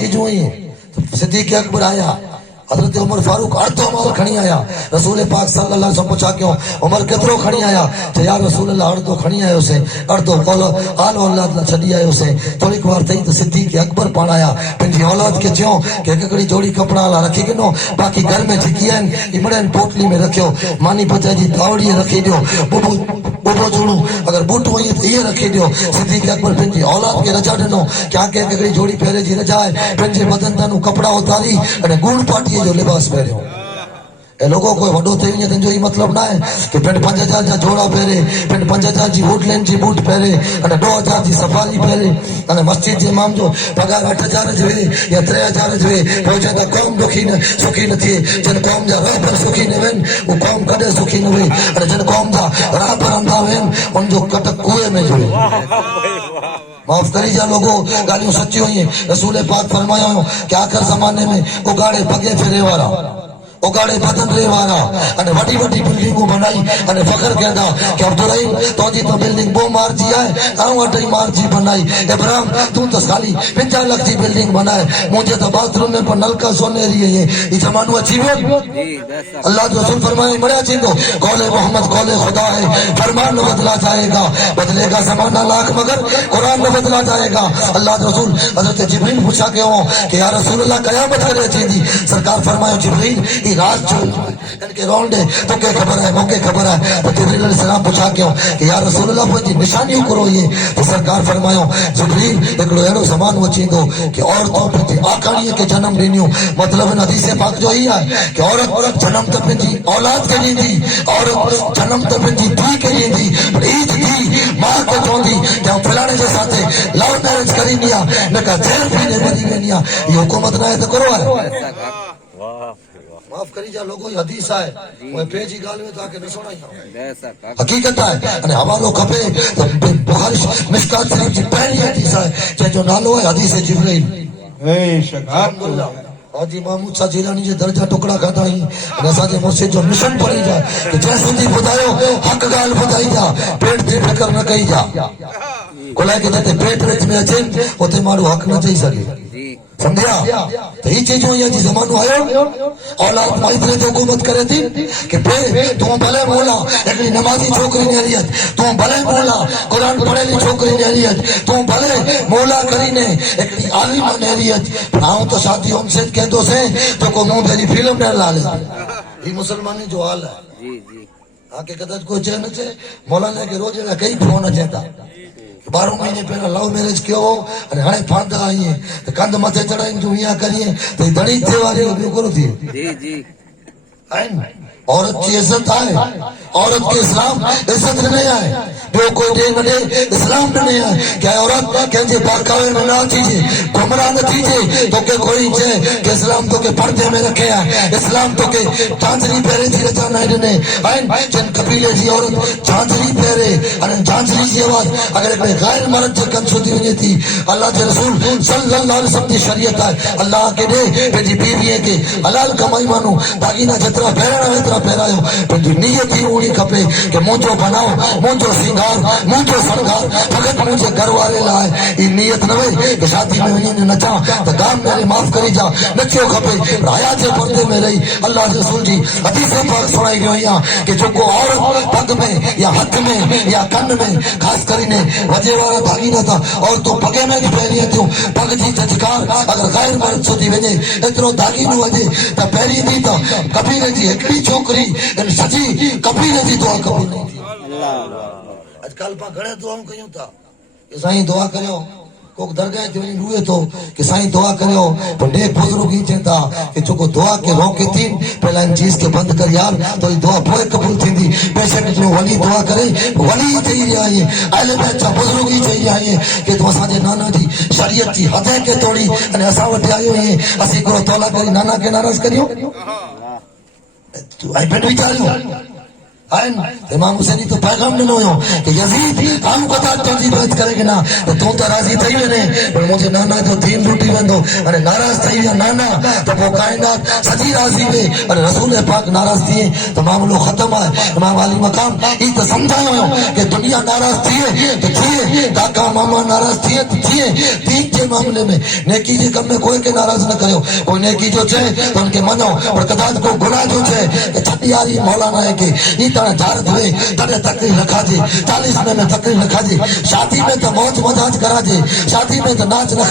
चीज हुई है तो सिद्दीक अकबर आया हजरत उमर फारूक अर्धो माल खणी आया रसूल पाक सल्लल्लाहु अलैहि वसल्लम पूछा क्यों उमर केतरो खणी आया तो यार रसूल अल्लाह अर्धो खणी आयो से अर्धो कोल आल औलाद ला छडी आयो से थोड़ी बार थई तो सिद्दीक अकबर पण आया पंजी औलाद के चयो कि एकड़ी जोड़ी कपड़ा ला रखी के नो बाकी घर में ठिकियन इमड़न पोटली में रखियो मानी पचा जी तावड़ी रखी दियो बुबो जोड़ू अगर बूट होई तो ये रखी दियो सिद्दीक अकबर पंजी औलाद के रजा दनो क्या के एकड़ी जोड़ी पहरे जी रजा है पंजे बदन तानु कपड़ा उतारी अने गुड़ पाटी जो लिबास पहरियो ए लोगों को वडो थई वने तंजो ई मतलब ना है कि पेट 5000 जा जोड़ा पहरे पेट 5000 जी वुडलैंड जी बूट पहरे अने 2000 जी सफारी पहरे अने मस्जिद जे इमाम जो पगार 8000 जवे या 3000 जवे पहुंचे तो कौम दुखी न सुखी न थी जन कौम जा राह पर सुखी न वेन वो कौम कदे सुखी न वे अने जन कौम जा राह पर अंधा वेन उन जो कटक कुएं में जो माफ करी जा लोगों गालियों सच्ची हुई है रसूल पाक फरमाया कि आखिर जमाने में उगाड़े पगे फेरे वाला उगाड़े बदन रे वाला अने वडी वडी बिल्डिंगों बनाई अने फखर कहंदा कि अब्दुल तो जी तो बिल्डिंग बो मार जी है आऊं अटई मार जी बनाई इब्राहिम तू तो खाली 50 लाख की बिल्डिंग बनाए मुझे तो बाथरूम में पर नलका सोनेरी है ये जमानो अच्छी हो अल्लाह के रसूल फरमाए मड़ा चिंदो कौले मोहम्मद कौले खुदा है फरमान न बदला जाएगा बदलेगा जमाना लाख मगर कुरान न बदला जाएगा अल्लाह के रसूल हजरत जिब्रील पूछा के हो कि या रसूल अल्लाह कयामत करे चींदी सरकार फरमायो जिब्रील राज जो इनके रोंडे तो क्या खबर है मौके खबर है तो जिब्रील अलैहिस्सलाम पूछा क्यों कि यार रसूल अल्लाह जी निशानी करो ये तो सरकार फरमायो जिब्रील एकड़ो एड़ो समान वचींदो कि औरतों पे आकाणी के जन्म देनियो मतलब हदीस पाक जो ही है कि औरत जन्म तो पंहिंजी औलाद के ॾींदी औरत जन्म तो पंहिंजी धी के ॾींदी पर ईद धी मां के चवंदी कि फलाणे जे साथ लव मैरिज करींदी आहे न का जेल भी ने बनी वेंदी आहे ये हुकूमत ना है तो करो है माफ करी जा लोगो हदीस है ओए पेजी गाल में ताके न सुणाई हकीकत है अने हवालो खपे तो बुखारी मिशकात शरीफ जी पहली हदीस है जो नालो है हदीस जिब्रील ए शकात हाजी महमूद शाह जिलानी जे दर्जा टुकड़ा खाधा ही असा जे मुर्शिद जो मिशन पढ़ी जा कि जै सुधी बुधायो हक गाल बुधाई जा पेट ते ठकर न कई जा कोला के जते पेट विच में अचे ओते मारू हक न चई सके समझिया तो ये चीज हुई जी जमानो आयो औलाद माई तरह जो हुकूमत करे थी कि पे तू भले बोला एक नमाजी छोकरी ने हरियत तू भले बोला कुरान पढ़ेली छोकरी ने हरियत तू भले मौला करीने एक आलिम ने हरियत आऊं तो शादी हमसे कहदो से तो को मुंह मेरी फिल्म ने ला ले ये मुसलमानी जो हाल है जी जी आके कदाच कोई चैन से मौलाना के रोज ना कई फोन अचेता 12 महीने पहला लव मैरिज कियो अने हाणे फांदा आई तो कंध मथे चढ़ाई जो यहाँ करिए तो दड़ी थिवारी ॿियो करो थी जी जी औरत की इज्जत है औरत के इस्लाम इज्जत नहीं है ॿियो कोई ॾे न ॾे इस्लाम नहीं है क्या औरत कंहिंजे बहकावे में न थीजे गुमराह न थीजे तोखे कोई चए कि इस्लाम तोखे पर्दे में रखे है इस्लाम तोखे झांझरी पहिरे जी रजा न ॾिने आहिनि जिन कबीले जी औरत झांझरी पहिरे अने झांझरी जी आवाज़ अगर हिकिड़े गैर मर्द जे कनि छुटी वञे थी अल्लाह जे रसूल सल्लल्लाहु अलैहि वसल्लम जी शरीयत आहे अल्लाह के ॾे पंहिंजी बीवीअ खे हलाल कमाई मानो दागीना जेतिरा जेतिरा पहिराइणा एतिरा पहिरायो पंहिंजी नियत ई ओड़ी खपे कि मुंहिंजो बनाओ मुंहिंजो सिंगार मुंहिंजो श्रृंगार फक़त मुंहिंजे घर वारे लाइ ई नियत न वई कि शादी में वञी नचां त गाम मेरे माफ़ करी जा नचियो खपे हया जे पर्दे में रही अल्लाह जे रसूल जी हदीस पाक सुणाई वियो आहे कि जेको औरत पग में या हथ में या कन में ख़ासि કરીને वजे वारा भागी नथा औरतूं पगे में पहिरियां थियूं पग जी झजकार अगरि गैर मर्द छो थी वञे एतिरो दागीनो वञे त पहिरीं ॾींहुं त कबीर जी हिकिड़ी छोकिरी सॼी कबीर जी दुआ क़बूल नहीं थी अॼुकल्ह पाण घणे दुआऊं कयूं था कि साईं दुआ करियो को दरगाह ते वञी रूए थो कि साईं दुआ करियो पर नेक बुजुर्ग ही चवनि था कि जेको दुआ के रोके थी पहला इन चीज के बंद कर यार तो ये दुआ पोइ क़बूल थींदी बेशक जो वली दुआ करे वली चई रहिया आहियूं अहले बैत जा बुजुर्ग ही चई रहिया आहियूं कि तूं असांजे नाना जी शरीयत जी हद खे तोड़ी अने असां वटि आयो आहियूं असीं हिकिड़ो तौला करी नाना खे नाराज़ करियूं ऐं पेट वीचारियूं इमाम हुसैनी तो पैगाम ॾिनो हुयो कि यज़ीद आम कथा तुंहिंजी बहस करे कि ना त तूं त राज़ी ठही वञे पर मुंहिंजे नाना जो दीन लुटी वेंदो अने नाराज़ ठही विया नाना त पोइ काइनात सॼी राज़ी वे अने रसूल पाक नाराज़ थिए त मामलो ख़तम आहे इमाम आली मकाम ई त सम्झायो हुयो कि दुनिया नाराज़ थिए त थिए काका मामा नाराज़ थिए त थिए दीन जे मामले में नेकी जे कम में कोई के नाराज़ न करियो कोई नेकी जो चए त उनखे मञो पर कदाच को गुनाह जो चए त छॾी यारी मौलाना है कि ई झाड़ धोए तॾहिं तकलीफ़ न खाजे 40 में तकलीफ़ न खाजे शादी में त मौज मजाज कराजे शादी में त नाच न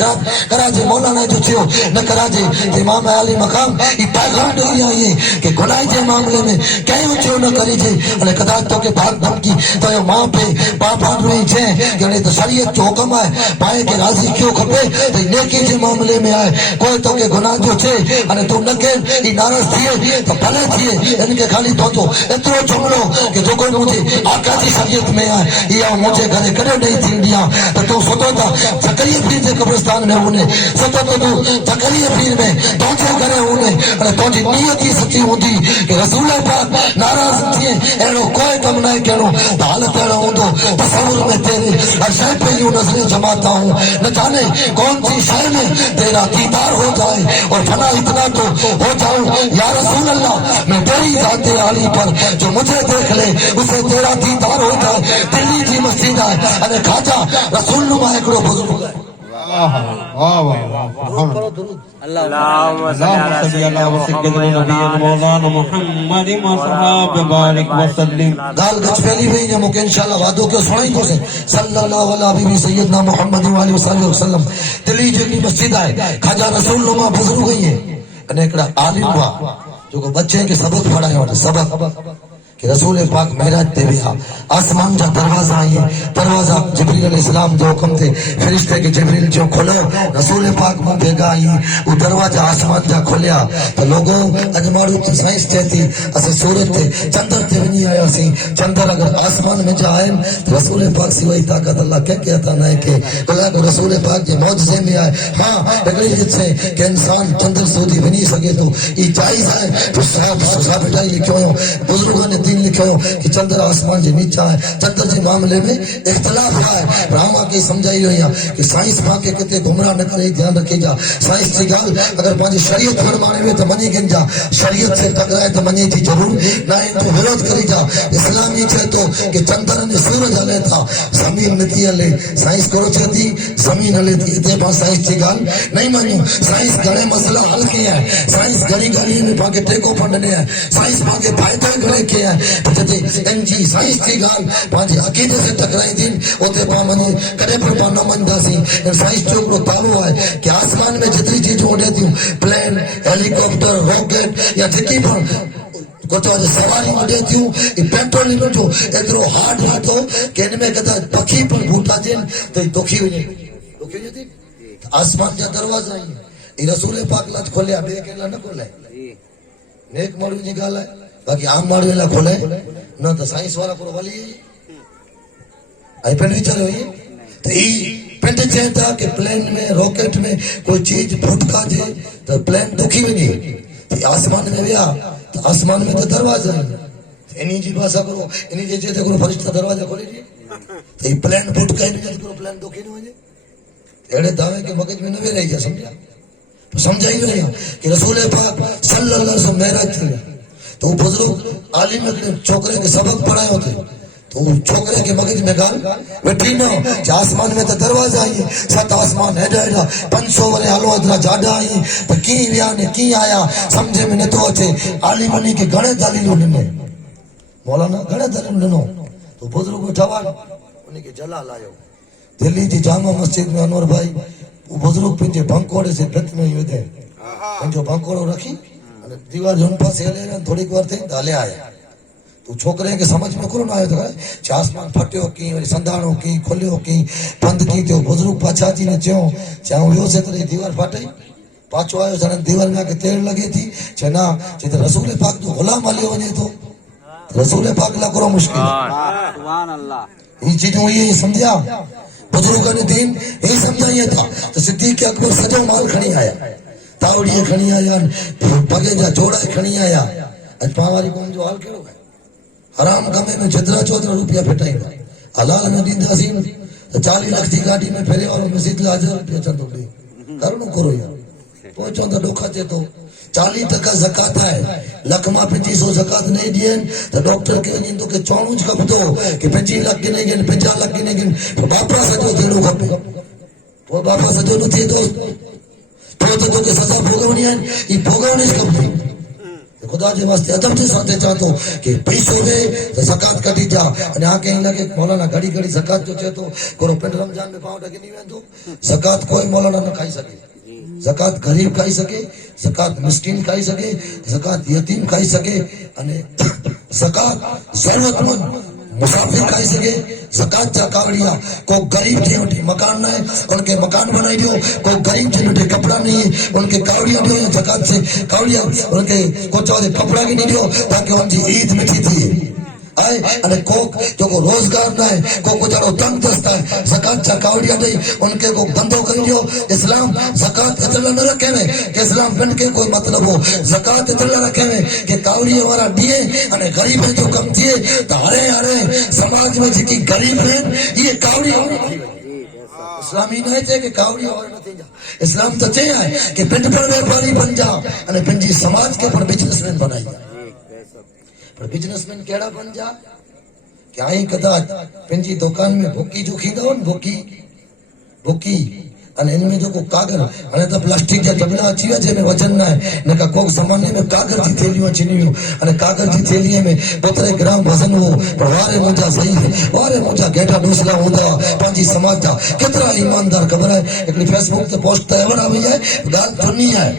कराजे मौलाना जो थियो न कराजे इमाम अली मकाम ई पैगाम ॾेई आई कि गुनाह जे मामले में कंहिं ऊंचो न करिजे अने कदाच तोखे भाग धमकी तो मां पे बाप रही छे कि हाणे त शरीयत जो हुकम आहे पाए खे राज़ी कयो खपे त नेकी जे मामले में आहे कोई तोखे गुनाह जो चए अने तूं न के ई नाराज़ थिए त भले थिए इनखे खाली तुंहिंजो एतिरो जुमिलो कि जेको मुंहिंजे आका जी शरीयत में आहे इहा मुंहिंजे घर कॾहिं नहीं थींदी आहे त तूं सोचो था ज़करिया पीर जे क़ब्रिस्तान में वञे सोचो त तूं ज़करिया पीर में तुंहिंजे घर वञे अने तुंहिंजी नियत ई सची हूंदी कि रसूल पाक नाराज़ थिए अहिड़ो कोई कमु न कहिड़ो त हालत अहिड़ो हूंदो तसव्वुर में तेरे हर शइ पे यूं नज़रें जमाता हूं न जाने कौन सी शय में तेरा दीदार हो जाए और फना इतना तो हो जाऊं या रसूल अल्लाह मैं तेरी ज़ाते आली पर जो मुझे देख ले उसे तेरा दीदार हो जाए दिल्ली की मस्जिद है अरे खाजा रसूल नुमा हिकिड़ो बुजुर्ग है اللهم صل على سيدنا مولانا محمد وصحاب بارك وسلم गाल गच फैली हुई है मूंखे इंशाअल्लाह वादो कयो सुणाईंदोसीं सल्लल्लाहु अलैहि सय्यदना मुहम्मद व आलिहि वसल्लम दिल्ली जेकी मस्जिद आहे खाजा रसूल नुमा बुजुर्ग ही है अने हिकिड़ा आलिम हुआ जेको बच्चे खे सबक पढ़ायो सबक कि रसूल पाक महराज ते विया आसमान जा दरवाजा आए दरवाजा जिब्रील अलैहिस्सलाम जो हुक्म थे फरिश्ते के जिब्रील जो खोलो रसूल पाक मुंह भेगा आई वो दरवाजा आसमान जा खोलिया तो लोगों अज मारू साइंस चेती असे सूरज ते चंद्र ते वनी आया सी चंद्र अगर आसमान में जाए तो रसूल पाक सी वही ताकत अल्लाह के कहता ना के अल्लाह के रसूल पाक के मौजज़े में आए हां अगली से कि इंसान चंद्र सूदी बनी सके तो ये जायज है तो साहब बेटा लिखो बुजुर्गों ने लिखो कि चंद्र आसमान के नीचा है चंद्र के मामले में इख्तलाफ है ब्रह्मा के समझाई हुई कि साइंस मां के किते गुमराह न करे ध्यान रखेगा साइंस की गाल अगर पांची शरीयत फरमाने में तो मनी गिन जा शरीयत से टकराए तो मनी थी जरूर ना तो विरोध करी जा इस्लाम ये छे तो कि चंद्र ने सूरज हले था जमीन नथी हले साइंस करो छेती जमीन हले थी इते पा साइंस की गाल नहीं मानियो साइंस घणे मसला हल किया है साइंस घणी घणी में पाके टेको फंडने है साइंस पाके फायदा घणे किया है जते एनजी साइंस की गाल पांचे अकीदे से टकराई दिन ओते पा मनी कदे पर पा न मंदासी साइंस जो को तालो है कि आसमान में जितनी चीज उड़े थी प्लेन हेलीकॉप्टर रॉकेट या जेकी पर कुछ सवारी उड़े थी पेट्रोल में जो एतरो हार्ड हाथो कि इनमें कदा पखी पर बूटा दिन तो दुखी हुई थी आसमान जा दरवाजा ही रसूल पाक ला खोलिया बे केला न खोले नेक माण्हू जी गाल है बाकी आम माण्हू ला खोले न तो साइंस वाला पूरो वली आई पेन विचारो ये तो ई पेन चेता कि प्लेन में रॉकेट में कोई चीज फुटका जे तो प्लेन दुखी वनी तो आसमान में गया तो आसमान में तो दरवाजा है इन्हीं जी भाषा करो इन्हीं जे चेते करो फरिश्ता दरवाजा खोले जी तो ई प्लेन फुटका इन्हीं जे करो प्लेन दुखी न वने एड़े दावे के मगज में न वे रही जा समझा तो समझाई रही कि रसूल पाक सल्लल्लाहु अलैहि वसल्लम महराज थे تو وہ بزرگ عالم چھوکرے کے سبق پڑھائے ہوتے تو چھوکرے کے مغز میں گال ویٹھی نہ آسمان میں تو دروازہ آئی 7 آسمان ایڈا ایڈا 500 ورے ہلو ادرا جاڈا آئی تو کی ویا نے کی آیا سمجھے میں نتو اچے عالم انہی کے گھنے دلیلوں ڈنو مولانا گھنے دلیلوں ڈنو تو بزرگ اٹھوان انہی کے جلال آئیو دلی جی جامع مسجد میں انور بھائی وہ بزرگ پنجے بھنکوڑے سے بھت میں ہی ودے پنجو بھنکوڑو رکھی دیوار جو ان پاس سے ہلے تھوڑی کوار تھے دالے آئے تو چھوکرے کے سمجھ میں کرو نہ آئے تو کہا آسمان پھٹیو کی وری سندھانو کی کھلیو کی بند کی تو بزرگ پاچھا جی نے چاہوں ویو سے تری دیوار پھٹے پاچو آئے سنن دیوار میں آکے تیر لگی تھی چنا چیتے رسول پاک تو غلام علی ونے تو رسول پاک لا کرو مشکل سبحان اللہ یہ چیزوں یہ سمجھا بزرگوں نے دین یہ سمجھا یہ تھا تو صدیق اکبر سجو مال کھڑی آیا تاوڑی کھڑی آیا پگے جا جوڑا کھڑی آیا اج پاواری قوم جو حال کیڑو ہے حرام کمے میں 14 روپیہ پھٹائیں گا حلال میں دین عظیم 40 لاکھ کی گاڑی میں پھیرے اور مسجد لا 1000 روپیہ چندو دے کرنو کرو یار پہنچو تو ڈوکھا چے تو 40% زکات ہے لکھ ماں 2500 زکات نہیں دین تو ڈاکٹر کے ونجن تو کہ 94 کپ تو کہ 25 لاکھ گنے گن 50 لاکھ گنے گن باپا سجو دیڑو کھپے تو باپا سجو نہ تھے تو کہ سزا بھوگونی ہے یہ بھوگونی اس کپ خدا جی واسطے ادب سے ساتھ چاہتو کہ پیسو دے تو زکات کٹی جا اور یہاں کہیں لگے مولانا گھڑی گھڑی زکات جو چاہتو کرو پنڈ رمضان میں پاؤں ڈگی نہیں ویندو زکات کوئی مولانا نہ کھائی سکے زکات غریب کھائی سکے زکات مسکین کھائی سکے زکات یتیم کھائی سکے زکات ضرورت مند مسافر کھائی سکے زکات چا کاوڑیا کو غریب تھے اٹھے مکان نہ ہے ان کے مکان بنائی دیو کو غریب تھے اٹھے کپڑا نہیں ہے ان کے کاوڑیا دیو زکات سے کاوڑیا ان کے کو چاہے کپڑا کی نہیں دیو تاکہ ان کی عید میٹھی تھی آئے અને કોક જો કો રોજગાર ના હે કો જડો તંગ દસ્તા है زکات چا کاوڑیا دے ان کے کو بندو کر دیو اسلام زکات اتنا نہ رکھے میں کہ اسلام بن کے کوئی مطلب ہو زکات اتنا رکھے میں کہ کاوڑی ہمارا دیے અને غریب جو کم تھے تارے ہارے سماج میں جی کی غریب ہے یہ کاوڑی اسلامی نہیں تھے کہ کاوڑی اور نہ تھی جا اسلام تو چاہے ہے کہ پنڈ پر ویپاری بن جا અને پنجی سماج کے پر بزنس مین بنائی پر بزنس مین کیڑا بن جا کیا ہی کدا پنجی دکان میں بھوکی جو کھیندا ہون بھوکی અને ان میں جو کو کاغذ અને تو پلاسٹک جا ڈبلا اچي وجه میں وزن نہ ہے نہ کا کو زمانے میں کاغذ کی تھیلیاں چنیو અને کاغذ کی تھیلی میں 15 گرام وزن ہو پر وارے مجا صحیح ہے وارے مجا گیٹا دوسرا ہوندا پنجی سماج دا کترا ایماندار خبر ہے ایک فیس بک تے پوسٹ تے ور آوی ہے گال سنی ہے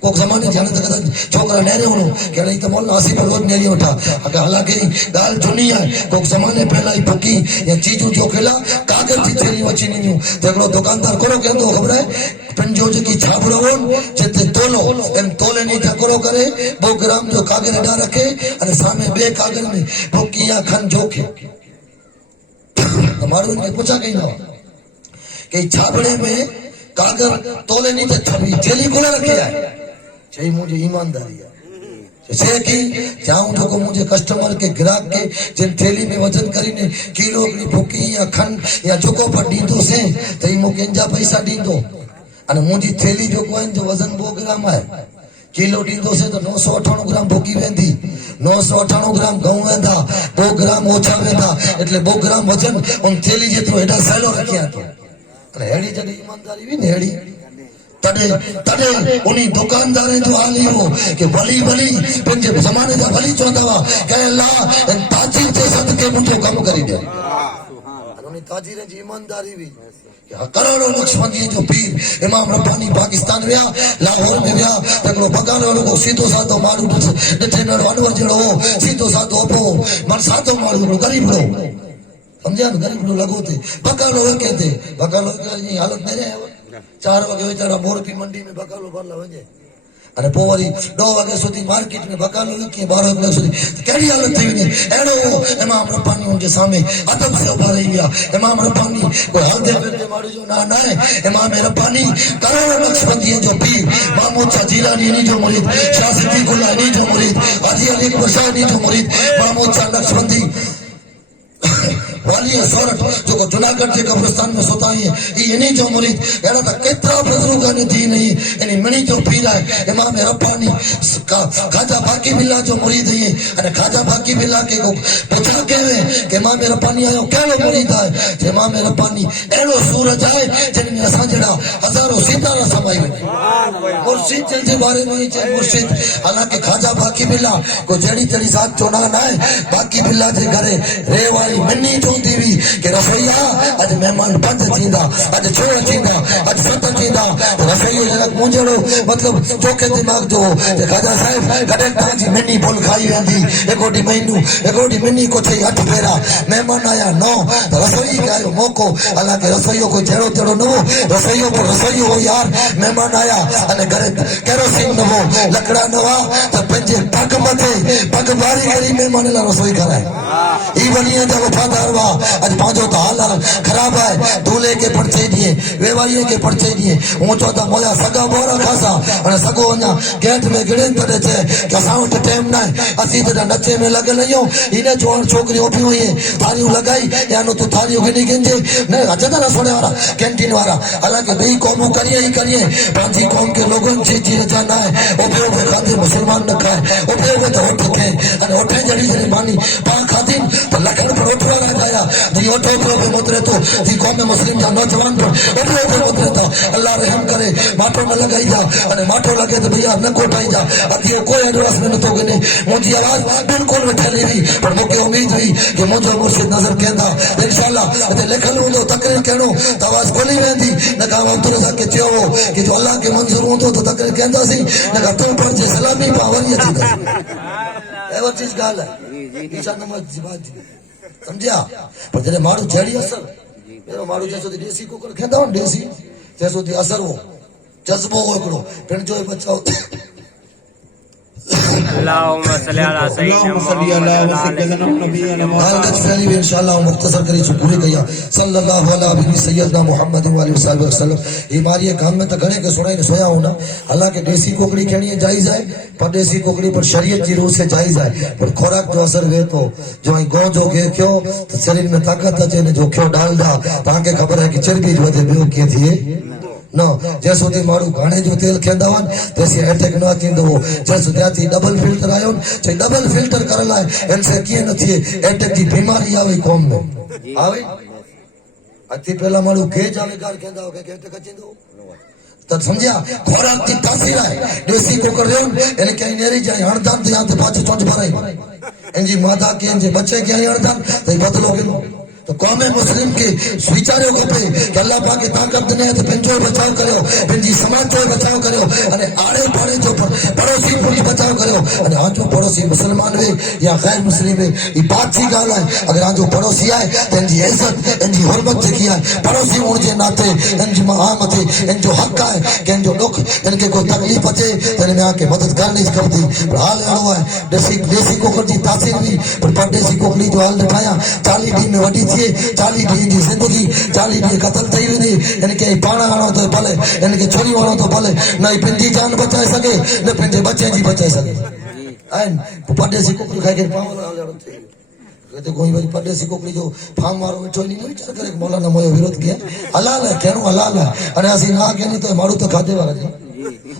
کو زمانے جانے تک چھوکرا نہرے ہونو کہ نہیں تو مولا اسی پر روز نیلی اٹھا اگر حالانکہ گال سنی ہے کو زمانے پہلا ہی بھوکی یا چیزوں جو کھلا کاغذ کی تھیلی وچی نہیں تے دکاندار کرو کہندو خبر ہے پنجو جی چھاپڑو جتے تولو ان تولے نہیں ٹھکرو کرے 2 گرام جو کاغذ اڈا رکھے اور سامنے بے کاغذ میں بھوکی یا کھن جوکے ہمارو ان کے پوچھا کہیں نہ کہ چھاپڑے میں کاغذ تولے نہیں تے چھپی تھیلی کو رکھے ہے چاہیے مجھے ایمانداری ہے جیسے کہ جاؤں جو کو مجھے کسٹمر کے گراہک کے جن تھیلی میں وزن کرینے کیلو کی بھوکی یا کھن یا جوکو پر ڈیندو سے تو یہ موکے انجا پیسہ ڈیندو અને મુજી થેલી જો કોઈ જો વજન 2 ગ્રામ है કિલો ડીંદો છે તો 998 ગ્રામ ભૂકી વેંધી 998 ગ્રામ ઘઉં વેંધા 2 ગ્રામ ઓછા વેંધા એટલે 2 ગ્રામ વજન ઓન થેલી જેટલો એડા સહેલો રખ્યા હતો અને હેડી જડી ઈમાનદારી વી ને હેડી तॾे उन्हीं दुकानदार जो हाल हो कि वली पंहिंजे ज़माने जा वली चवंदा हुआ कि अल्लाह ताजीर जे सदके मुंहिंजो कमु करे ॾे उन्हीं ताजीर जी ईमानदारी हुई करोड़ों नक्शबंदी जो पीर इमाम रब्बानी पाकिस्तान विया लाहौर में विया तकड़ो बगान वालो को सीधो साधो माण्हू ॾिठे न अनवर जहिड़ो हो सीधो साधो अबो मन साधो माण्हू गरीब हो सम्झा न गरीब लॻो थे बगालो वके थे बगालो जी हालत में रहे 4 वगे वेचारा मोरबी मंडी में बकालो भरला वञे अने पोइ वरी 2 वगे सुधी मार्केट में बकालो विकी 12 वगे सुधी कहिड़ी हालत थी वञे अहिड़ो इमाम रब्बानी उनजे सामने अदब से उभा रही विया इमाम रब्बानी कोई हलदे फिरदे माण्हू जो ना न आहे इमाम रब्बानी करोड़ों नक्शबंदीअ जो पीर महमूद शाह जीलानी इन्ही जो मुरीद शाह सिद्दीकुल्लाह इन्ही जो मुरीद हाजी अली अकबर शाह इन्ही जो मुरीद महमूद शाह नक्शबंदी 40 سورت جو جناگढ़ کے قبرستان میں ستا ہیں یہ نہیں جو مرید اڑا تا کترا بزرگان دین نہیں یعنی منی جو پیر ہے امام ربانی خواجہ باقی بلا جو مرید ہے અને ખાજા બાકી બિલા કે બચા કહેવે કે امام ربانی આયો કેળો مرید ہے امام ربانی એળો સૂરજ ہے جن میں اساں جڑا ہزاروں ستارہ سمائی وے مرشد جن کے بارے میں چے مرشد حالانکہ خواجہ باقی بلا کو جڑی تڑی ساتھ چونا نہ ہے باقی بلا دے گھرے رے والی منی چوندی وی کہ رسویا اج مہمان بند تھیندا اج چھوڑ تھیندا اج فت تھیندا رسویا جڑا مونجڑو مطلب چوکے دماغ جو تے خواجہ صاحب کڈے تاں جی منی بول کھائی ویندی ایکوٹی مہینو ایکوٹی منی کو تھئی 8 پھیرا مہمان آیا 9 رسوئی کا موقع حالانکہ رسوئیوں کو جڑو تڑو نو رسوئیوں پر رسوئی ہو یار مہمان آیا અને ઘરે કેરોસીન નવો લકડા નવા તો પંજે પગ મથે પગ વારી કરી મહેમાન લા રસોઈ કરાય ઈ વલિયા જો વફાદાર વા અજ પાંજો તો હાલ ખરાબ है दूल्हे के परचे दिए वेवारी के परचे दिए ऊंचो तो मोया सगा बोरा खासा અને સગો અኛ ગેટ में गिड़े तड़े छे કે સાઉટ ટાઈમ ના અસી તો નચે में लगल नयो ઈને જોણ છોકરી ઓપી हुई है थारियो लगाई यानो तो थारियो गिनी गिंजे ने अजदा ना सोने वाला कैंटीन वाला हालांकि दई कौमों करिए ही करिए पांची कौम के लोगों से जी जाना है ओपे ओपे खातिर मुसलमान न खाए ओपे ओपे तो उठ के અને ઓઠે જડી જડી માની પા ખાतिर तो लखन पर उठवा लगाया जी ओठो पे मोतरे तो जी कौम में मुस्लिम जा नौजवान पर ओठो पे मोतरे तो अल्लाह रहम करे माटो न लगाई जा અને माटो लगे तो भैया न कोटाई जा अभी कोई एडवांस में न तो गने मुझी आवाज बिल्कुल बैठली हुई पर मुझे उम्मीद हुई कि मुझे मुर्शिद नजर कहंदा इंशाल्लाह ते लिखल हूंदो तकरीर कहणो त आवाज खोली वेंदी न का अब्दुल रज़ाक के थियो कि जो अल्लाह के मंजूर हूंदो तो तकरीर कहंदा सी न का तू पर जे सलामी पावरी अची एवर चीज गाल है ईशा नमाज बात समझिया पर जने मारू जड़ी असर मेरो मारू जैसो देसी कुकर खेंदा हो देसी जैसो दी असर हो जज्बो हो एकड़ो पिण जो बचाओ اللهم صل على سيدنا محمد इंशाल्लाह मुख्तसर करी जो पूरे गया सल्लल्लाहु अलैहि सय्यदना मुहम्मद व अलैहि वसल्लम ये मारी काम में तो घणे के सुनाई सोया होना हालांकि देसी कोकड़ी खेणी जायज है पर देसी कोकड़ी पर शरीयत की रूह से जायज है पर खोराक जो असर वे तो जो गौ जो के क्यों तो शरीर में ताकत अचे ने जो क्यों डालडा ताके खबर है कि चर्बी जो वधे बियो के थिए न जैसो ती मारू घाणे जो तेल खेंदा वन तैसे अटैक न थींदो जैसो त्याती डबल फिल्टर आयो छे डबल फिल्टर करला इनसे किए न थिए अटैक की बीमारी आवे कौम में आवे अति पहला मारू के जावे कार खेंदा हो के अटैक अचेंदो तो समझिया खोराक की तासीर है देसी को कर रेन इन के नेरी जाय हड़दान ते यहां ते पाछ चोंच भराई इंजी माता के इंजे बच्चे के हड़दान ते बदलो के तो कौम मुस्लिम के स्वीचारो खपे कि अल्लाह पाक की ताकत ने तो पंजो बचाव करो पंजी समाज जो बचाव करो अने आड़े पाड़े जो पड़ोसी पूरी बचाव करो अने आज जो पड़ोसी मुसलमान वे या गैर मुस्लिम वे ये बात सी गाल है अगर आज जो पड़ोसी आए इनकी इज्जत इनकी हुर्मत देखी है पड़ोसी उनके नाते इनकी महामत इन जो हक है कि इन जो दुख इनके कोई तकलीफ अचे तो इनमें आके मदद करनी खपती पर हाल अड़ो है देसी कोकर की तासीर भी पर परदेसी कोकड़ी जो हाल दिखाया 40 डी में वडी 40 ॾींहं जी ज़िंदगी 40 ॾींहं क़तल थी वेंदी इनके पाण वारो तो भले इनके छोरी वारो तो भले न पंहिंजी जान बचाए सके न पंहिंजे बच्चे जी बचाए सके आहिनि परदेसी कोकड़ी खाई करे पाण वारो हलणो थिए तो कोई वरी परदेसी कोकड़ी जो फार्म वारो वेठो नी वीचार करे मौलाना मोयो विरोध किया हलाल है कहणो हलाल है अने असीं ना कहनी तो माण्हू तो खाधे वारा जी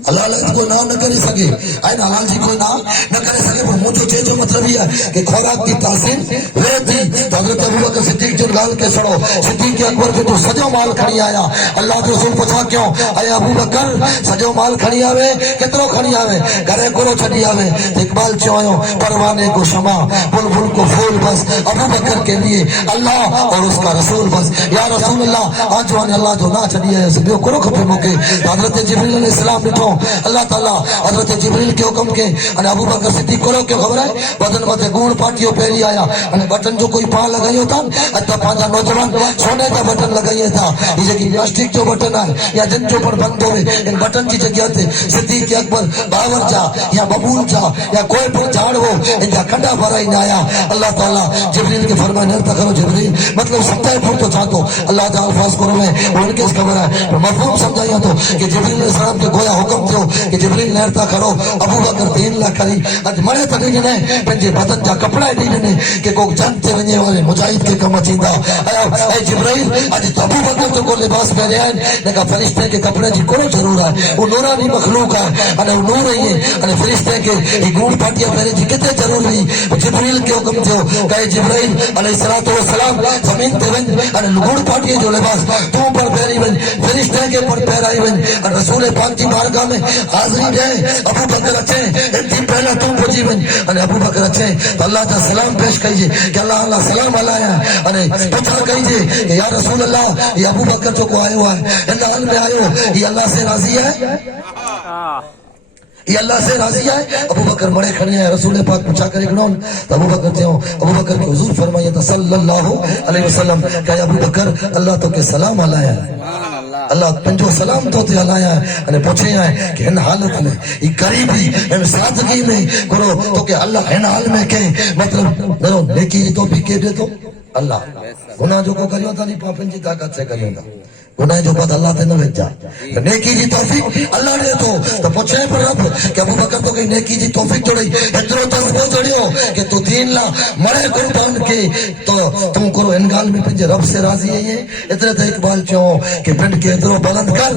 हलाल कोई ना न करे सके आइन हलाल जी कोई ना न करे सके पर मुझे चे जो मतलब ये है कि खोराक की तासीर वे थी तो हजरत अबू बकर सिद्दीक जो गाल के सड़ो सिद्दीक अकबर के तो सजो माल खड़ी आया अल्लाह के रसूल पूछा क्यों आया अबू बकर सजो माल खड़ी आवे कितरो खड़ी आवे घरे कोरो छड़ी आवे इकबाल चोयो परवाने को शमा बुलबुल को फूल बस अबू बकर के लिए अल्लाह और उसका रसूल बस या रसूल अल्लाह आज वाने अल्लाह जो ना छड़ी आया से बियो कोरो खपे मोके हजरत जिब्रील अलैहिस्सलाम ॾिठो अल्लाह ताला हजरत जिब्रील के हुक्म के अने अबू बकर सिद्दीक कोरो क्यों खबर है बदन मथे गुण पाटियो पहली आया अने बटन जो कोई पा लगायो था अता पांजा नौजवान सोने का बटन लगाया था ये जो प्लास्टिक जो बटन है या जिन जो पर बंद होवे इन बटन की जगह पे सिद्दीक अकबर बावर जा या बबूल जा या कोई भी झाड़ हो इनका खंडा भराई ना आया अल्लाह ताला जिब्रील के फरमान है करो जिब्रील मतलब सत्ता फुट तो चाहतो अल्लाह ताला अल्फाज करो में उनके खबर है मफहूम समझाया तो कि जिब्रील अलैहिस्सलाम के पोया हुकुम थियो कि जिब्रील लहर ता खड़ो अबू बकर दीन ला करी अज मरे त ॾिने पंहिंजे बदन जा कपड़ा ॾिने कि को जंग ते वञे वारे मुजाहिद के कम थींदा ऐं जिब्रील अज त अबू बकर जो को लिबास पहने आहिनि हिन खां फरिश्ते के कपड़े जी कोन ज़रूरत आहे वो नूरानी मखलूक आहे अने नूर ही अने फरिश्ते के ही गूढ़ पाटिया पहने जी किथे ज़रूरत हुई जिब्रील के हुकुम थियो कहे जिब्रील अलैहिस्सलातु वस्सलाम ज़मीन ते वञ अने गूढ़ पाटिया जो लिबास तूं पर पहिरी वञ फरिश्ते के पर पहिराई वञ रसूल पाक जी बारगाह में हाज़िरी ॾे अबू बकर अचे इंती पहला तूं पुॼी वञ अने अबू बकर अचे त अल्लाह जा सलाम पेश कइजे कि अल्लाह अल्लाह सलाम हलाया अने पुछा कइजे कि या रसूल अल्लाह ये अबू बकर जो को आयो है हिन हाल में आयो ये अल्लाह से राज़ी है ये अल्लाह से राजी है अबू बकर मड़े खड़े हैं रसूल पाक पूछा करे खड़ो तो अबू बकर थियो अबू बकर के हुजूर फरमाया था सल्लल्लाहु अलैहि वसल्लम कहे अबू बकर अल्लाह तो के सलाम हलाया अल्लाह पंजो सलाम तो ते हलाया अने पूछे है कि इन हालत में ई गरीबी इन सादगी में करो तो के अल्लाह इन हाल में के मतलब दरो नेकी तो भी के दे तो अल्लाह गुनाह जो को करियो था नहीं पापन जी ताकत से करियो था गुनाह जो बाद अल्लाह ते न भेजा नेकी जी तौफीक अल्लाह ने तो पूछे पर रब कि अबू बकर तो कहीं नेकी जी तौफीक जोड़ी एतरो तस्बो जोड़ियो कि तू दीन ला मरे कुर्बान के तो तुम करो इन गाल में पंजे रब से राजी है इतने तो इकबाल चो कि पिंड के एतरो बुलंद कर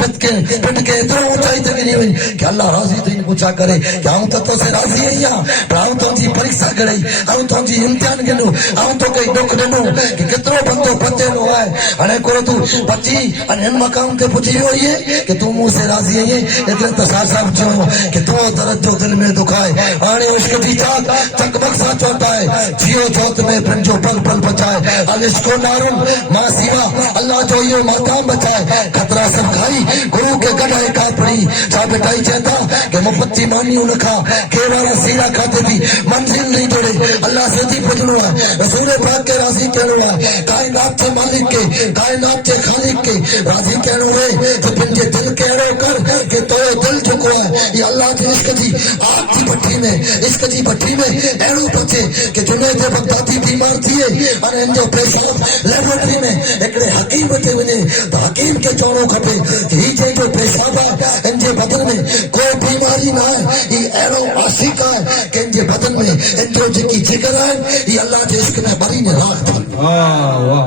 पिंड के एतरो ऊंचाई तक नहीं हुई कि अल्लाह राजी थी पूछा करे कि हम तो से राजी है या पर हम तो जी परीक्षा करई हम तो जी इम्तिहान गिनो हम तो कई दुख दिनो कि कितरो बंदो पते नो है अने करो तू बची अने इन मकाम ते पुजी हुई है कि तू मुंह से राजी है इतने तो साहब चो कि तू दर्द दिल में दुखाए आने इश्क दी चाक चकमक सा चोटा है जियो जोत में पंजो पल पल बचाए अल इश्को नारुन मां सिवा अल्लाह जो ये मकाम बचाए खतरा सब खाई गुरु के गढ़ाई का पड़ी चा बेटाई चाहता कि मुफ्ती मानी उनका केवल सीरा खाते थी मंजिल नहीं जोड़े अल्लाह से दी पजनो है रसूल पाक के राजी कहनो है कायनात के मालिक के कायनात के खालिक के राजी कहनो है तो पंजे दिल कहनो कर कि तो दिल झुको है ये अल्लाह के इश्क जी आग की भट्टी में इश्क जी भट्टी में एड़ो बचे कि जुनैद बगदादी बीमार थिए अने इन जो पेशाब लेबोरेटरी में एकड़े हकीम बचे वने तो हकीम के चोणो खपे कि ही जे जो पेशाब है इन जे बदन में कोई बीमारी ना है ये एड़ो आशिक है कि इन जे बदन में इन जो जेकी जिगर है ये अल्लाह के इश्क में बरी ने राख थी वाह वाह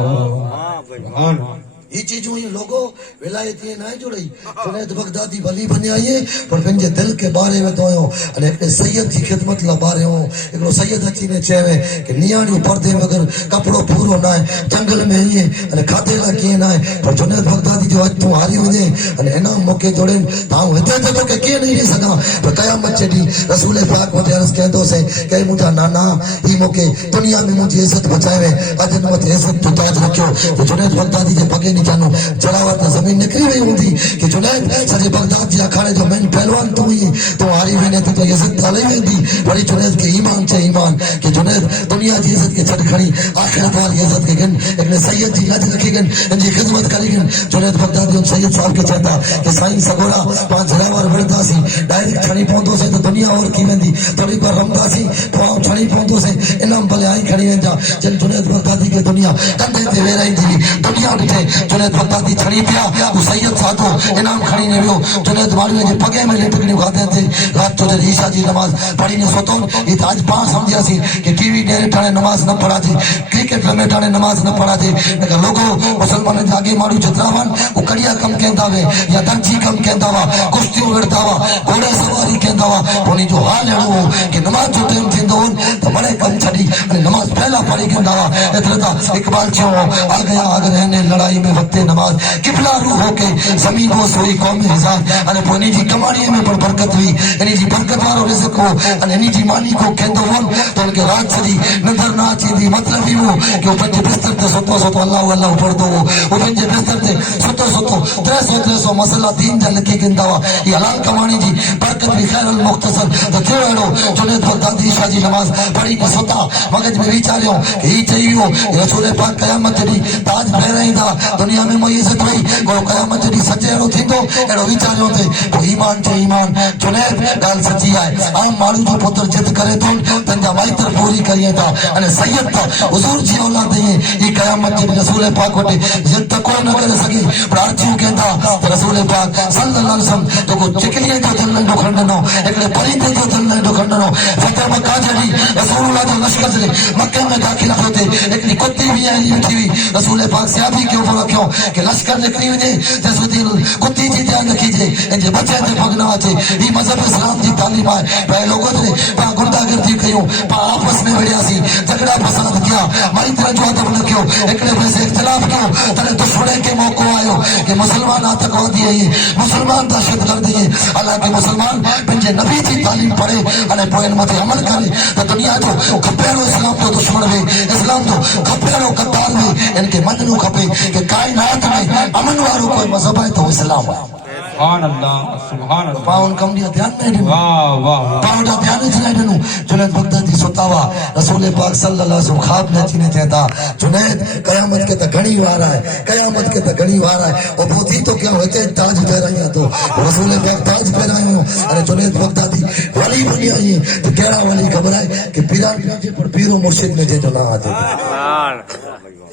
वाह ये चीजों ये लोगों विलायत ये ना जुड़ी जुनैद बगदादी वली बने आइए पर पंजे दिल के बारे में तो अने एक सैयद की खिदमत ला बारे हो एक सैयद अची ने चवे कि नियाणी पर्दे में अगर कपड़ो पूरो ना है जंगल में ही अने खाते ला किए ना है पर जुनैद बगदादी जो आज तू हारी वने अने इनाम मौके जोड़े ताऊ हिते तो के के नहीं सका पर कयामत चढ़ी रसूल पाक वते अर्ज कहंदो से के मुजा नाना ई मौके दुनिया में मुझे इज्जत बचावे अज मत इज्जत तो ताज रखियो तो जुनैद बगदादी जे पगे जानो जलावत जमीन निकली हुई होंगी कि जुनैद सजे बगदाद जी अखाड़े जो मेन पहलवान तू ही तो हारी वेने तो इज्जत हले वेंदी वरी जुनैद के ईमान चे ईमान कि जुनैद दुनिया की इज्जत के छड़ खड़ी आखिरत वाली इज्जत के गन एक सैयद जी लज रखी गन इनकी खिदमत करी गन जुनैद बगदादी उन सैयद साहब के चेता कि साईं सगोड़ा पांच ड्राइवर वरदासी डायरेक्ट छड़ी पहुंचो से तो दुनिया और की वेंदी थोड़ी पर रमदासी तो छड़ी पहुंचो से इनाम भले आई खड़ी वेंदा जन जुनैद बगदादी के दुनिया कंधे ते वेराई थी दुनिया ॾिठे जुनैद बगदादी छड़ी पिया वो सैयद साधो इनाम खड़ी ने वियो जुनैद वाली जे पगे में लेट के खाते थे रात तो ईशा जी नमाज पढ़ी ने सोतो ये आज पांच समझिया सी कि टीवी ने ठाणे नमाज न पढ़ा थी क्रिकेट में ठाणे नमाज न पढ़ा थी लेकिन लोगो मुसलमान जागे मारू जत्रावन वो कड़िया कम कहंदा वे या दंजी कम कहंदा वा कुश्ती लड़दा वा घोड़ा सवारी कहंदा वा उनी जो हाल है कि नमाज जो टाइम थिंदो तो बड़े कम छड़ी अने नमाज पहला पढ़ी कहंदा वा एतरे ता इकबाल छो आ गया अगर है लड़ाई में वक्ते नमाज किबला रू होके जमीन हो सोई कौम हिसाब अने पोनी जी कमाड़ी में पर बरकत हुई यानी जी बरकत वालो रिज़्क़ हो अने नी जी मानी को कहंदो वन तो उनके रात सदी नजर ना आती मतलब ही वो कि वो पंजे बिस्तर ते सोतो सोतो अल्लाह अल्लाह पढ़दो वो पंजे बिस्तर ते सोतो सोतो 300 मसला दीन जा लिखी गिंदा वा ये हलाल कमाणी जी बरकत भी खैर अल मुख्तसर तो क्यों एड़ो जुनैद बगदादी शाह जी नमाज पढ़ी के सोता मगज में विचार वीचारियो कि ही चई वियो रसूल पाक क़यामत ॾींहुं ताज फेराईंदा दुनिया में मोई इज़त हुई को क़यामत ॾींहुं सच अहिड़ो थींदो अहिड़ो वीचारियो थे पोइ ईमान चए ईमान जुनैद ॻाल्हि सची आहे आम माण्हू जो पुत्र जिद करे थो तंहिंजा माइतर पूरी करिए था अने सैयद त हुज़ूर जी औलाद इहे ई क़यामत जे रसूल पाक वटि जिद त कोई न करे सघे पर अर्ज़ियूं कनि था त रसूल पाक सल्लल्लाहु अलैहि वसल्लम जेको चिकलीअ जो दिलि नंढो खणंदो हिकिड़े परींदे जो दिलि नंढो खणंदो फतर मक्का जॾहिं रसूलुल्लाह जो लश्कर जे मक्के में दाख़िल थियो थिए हिकिड़ी कुती बि आई वेठी हुई रसूल पाक सियाबी कयो पियो रखियो कि लश्कर निकिरी वञे त सुधी कुती जी ध्यानु रखिजे ऐं जे बचे ते पग न अचे ही मज़हब इस्लाम जी तालीम आहे पहले लोगों ने पाण गुंडागर्दी कयूं पाण आपस में विड़ियासीं झगड़ा फसाद किया माइत्र जो अदब न कयो हिकिड़े ॿिए से इख़्तिलाफ़ कयो तॾहिं दुश्मन खे मौक़ो आयो कि मुसलमान आतंकवादी आहिनि मुसलमान दहशतगर्द आहिनि हालांकि मुसलमान पंहिंजे नबी जी तालीम पढ़े अने पोइ हिन मथे अमल करे त दुनिया जो खपेड़ो इस्लाम जो दुश्मन वे इस्लाम जो खपेड़ो कतार वे हिन खे मञणो खपे कि काइनात में अमन वारो कोई मज़हब आहे त इस्लाम आहे सुभान अल्लाह सुभान अल्लाह पावन कम ॾिया ध्यान में ॾिनो वाह वाह पावन ॾा ध्यान च न ॾिनो जुनैद बगदादी सुता हुआ रसूल पाक सल्लल्लाहु अलैहि वसल्लम ख्वाब में अची चए था जुनैद क़यामत के त घणी वार आहे क़यामत के त घणी वार आहे ओ पोथी तो क्या हिते ताज फेराइया तो रसूल पाक ताज फेरायो अरे जुनैद बगदादी वली बनी आई तो कहिड़ा वली ख़बर आहे कि पीरान जे पर पीरो मुर्शिद में जो ना अचे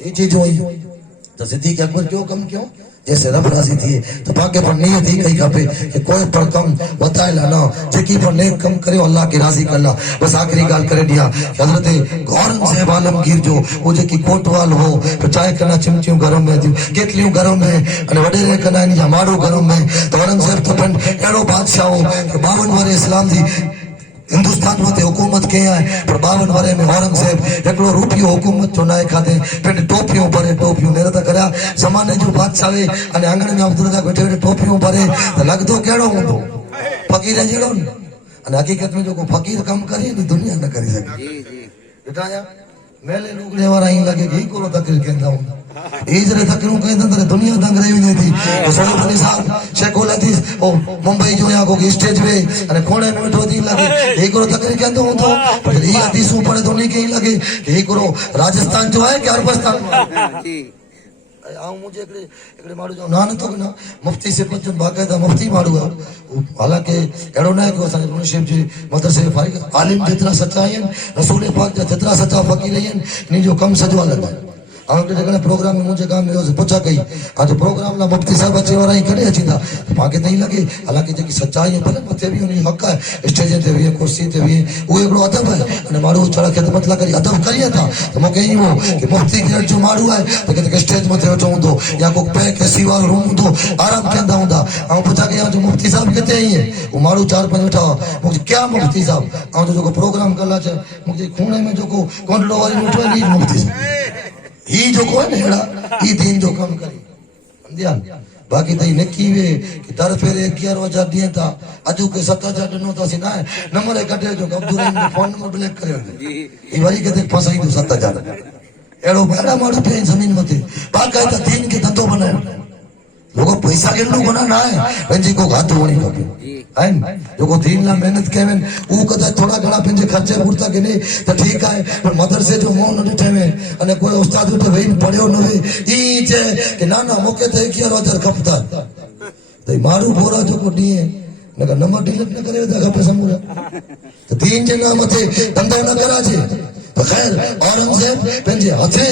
ये चीज हुई तो सिद्दीक़ अकबर क्यों कम क्यों जैसे रब राजी थी तो पाके पर नियत ही कही खपे कि कोई पर कम बताएला ना जेकी पर नेक कम करे अल्लाह के राजी करला बस आखिरी गाल करे दिया हजरत गौरन साहब आलमगीर जो वो जेकी कोटवाल हो तो चाय करना चिमचियूं गरम में थी केतलियूं गरम में अने वडेरे करना इन जा माड़ो गरम में तो गौरन साहब तो पन एड़ो बादशाह हो 52 वारे इस्लाम दी हिंदुस्तान में हुकूमत कई है पर 52 वारे में औरंगजेब हिकिड़ो रुपयो हुकूमत जो नाए खाधे पंहिंजी टोपियूं भरे टोपियूं नेर त करिया ज़माने जो बादशाह वे अने आंगण में अब्दुल जा वेठे वेठे टोपियूं भरे त लॻंदो कहिड़ो हूंदो फ़क़ीर जहिड़ो न अने हक़ीक़त में जेको फ़क़ीर कमु करे नी दुनिया न करे सघे ॾिठा या मेले लुगड़े वारा ईअं लॻे कि हिकिड़ो तकरीर कंदा हूंदा जॾहिं तकरीरूं कंदा त दुनिया दंग रही वञे थी सोलो बनी साहब शेखुल हदीस ओ मुंबई जो या को स्टेज वे अने कोने में वेठो थी लॻे हिकिड़ो तकरीर कंदो हूंदो पर ही हदीसूं पढ़े तो उनखे ई लॻे कि हिकिड़ो राजस्थान जो आहे कि अरबस्तान आऊं मुझे एकड़े माण्हू जो नाम नथो गिना मुफ्ती सिफत जो बाक़ायदा मुफ्ती माण्हू आहे हालांकि अहिड़ो न आहे कि असांजे मुनशिब जे मदरसे फारिग आलिम जेतिरा सचा आहिनि रसूल पाक जा जेतिरा सचा फ़क़ीर आहिनि इन जो कमु सॼो अलॻि आहे जेकॾहिं प्रोग्राम में मुंहिंजे गांव में पुछा कई आज प्रोग्राम लाइ मुफ्ती साहिब अचे वारा ई कॾहिं अची था मूंखे त ईअं लॻे हालांकि जेकी सचाई आहे भले मथे बि उन हक़ आहे स्टेज ते वीह कुर्सी ते वीह उहो हिकिड़ो अदब आहे अने माण्हू छड़ा ख़िदमत लाइ करे अदब करिए था त मूंखे ईअं हो कि मुफ्ती ग्रेड जो माण्हू आहे त किथे स्टेज मथे वेठो हूंदो या को पैक एसी वारो रूम हूंदो आराम कंदा हूंदा ऐं पुछा कई जो मुफ्ती साहिब किथे ईअं उहो माण्हू 4-5 वेठा हुआ मूंखे क्या मुफ्ती साहिब ऐं जेको प्रोग्राम कला चए मूंखे खूणे में जेको कोंडलो वारी वेठो आहे नी मुफ्ती साहिब ही जो को है ना ही दीन जो काम करी ध्यान बाकी तो नकी वे कि दर फेरे 11,000 दिए था अजू के 7,000 दिनों तो ना नंबर कटे जो अब्दुल रहीम फोन नंबर ब्लैक करे ई वारी के फसाई दो 7,000 एड़ो बड़ा मारू पे जमीन मथे बाकायदा दीन के धंधो बनायो लोगो पैसा के लोग ना है पंजी को हाथ होनी खपे आइन जो दीन ला मेहनत केवन ऊ कदा थोड़ा घणा पंजे खर्चे पुरता के नहीं तो ठीक है पर मदरसे जो मोन डिठे में अने कोई उस्ताद उठे वेइन पढ़ियो न वे ई चे कि ना ना मौके ते 11,000 खपता तो मारू बोरा जो को दिए नगर नंबर डिलीट न करे त खपे समूरा तो दीन जे नाम थे धंधो न करा छे तो खैर औरंगजेब पंजे हथे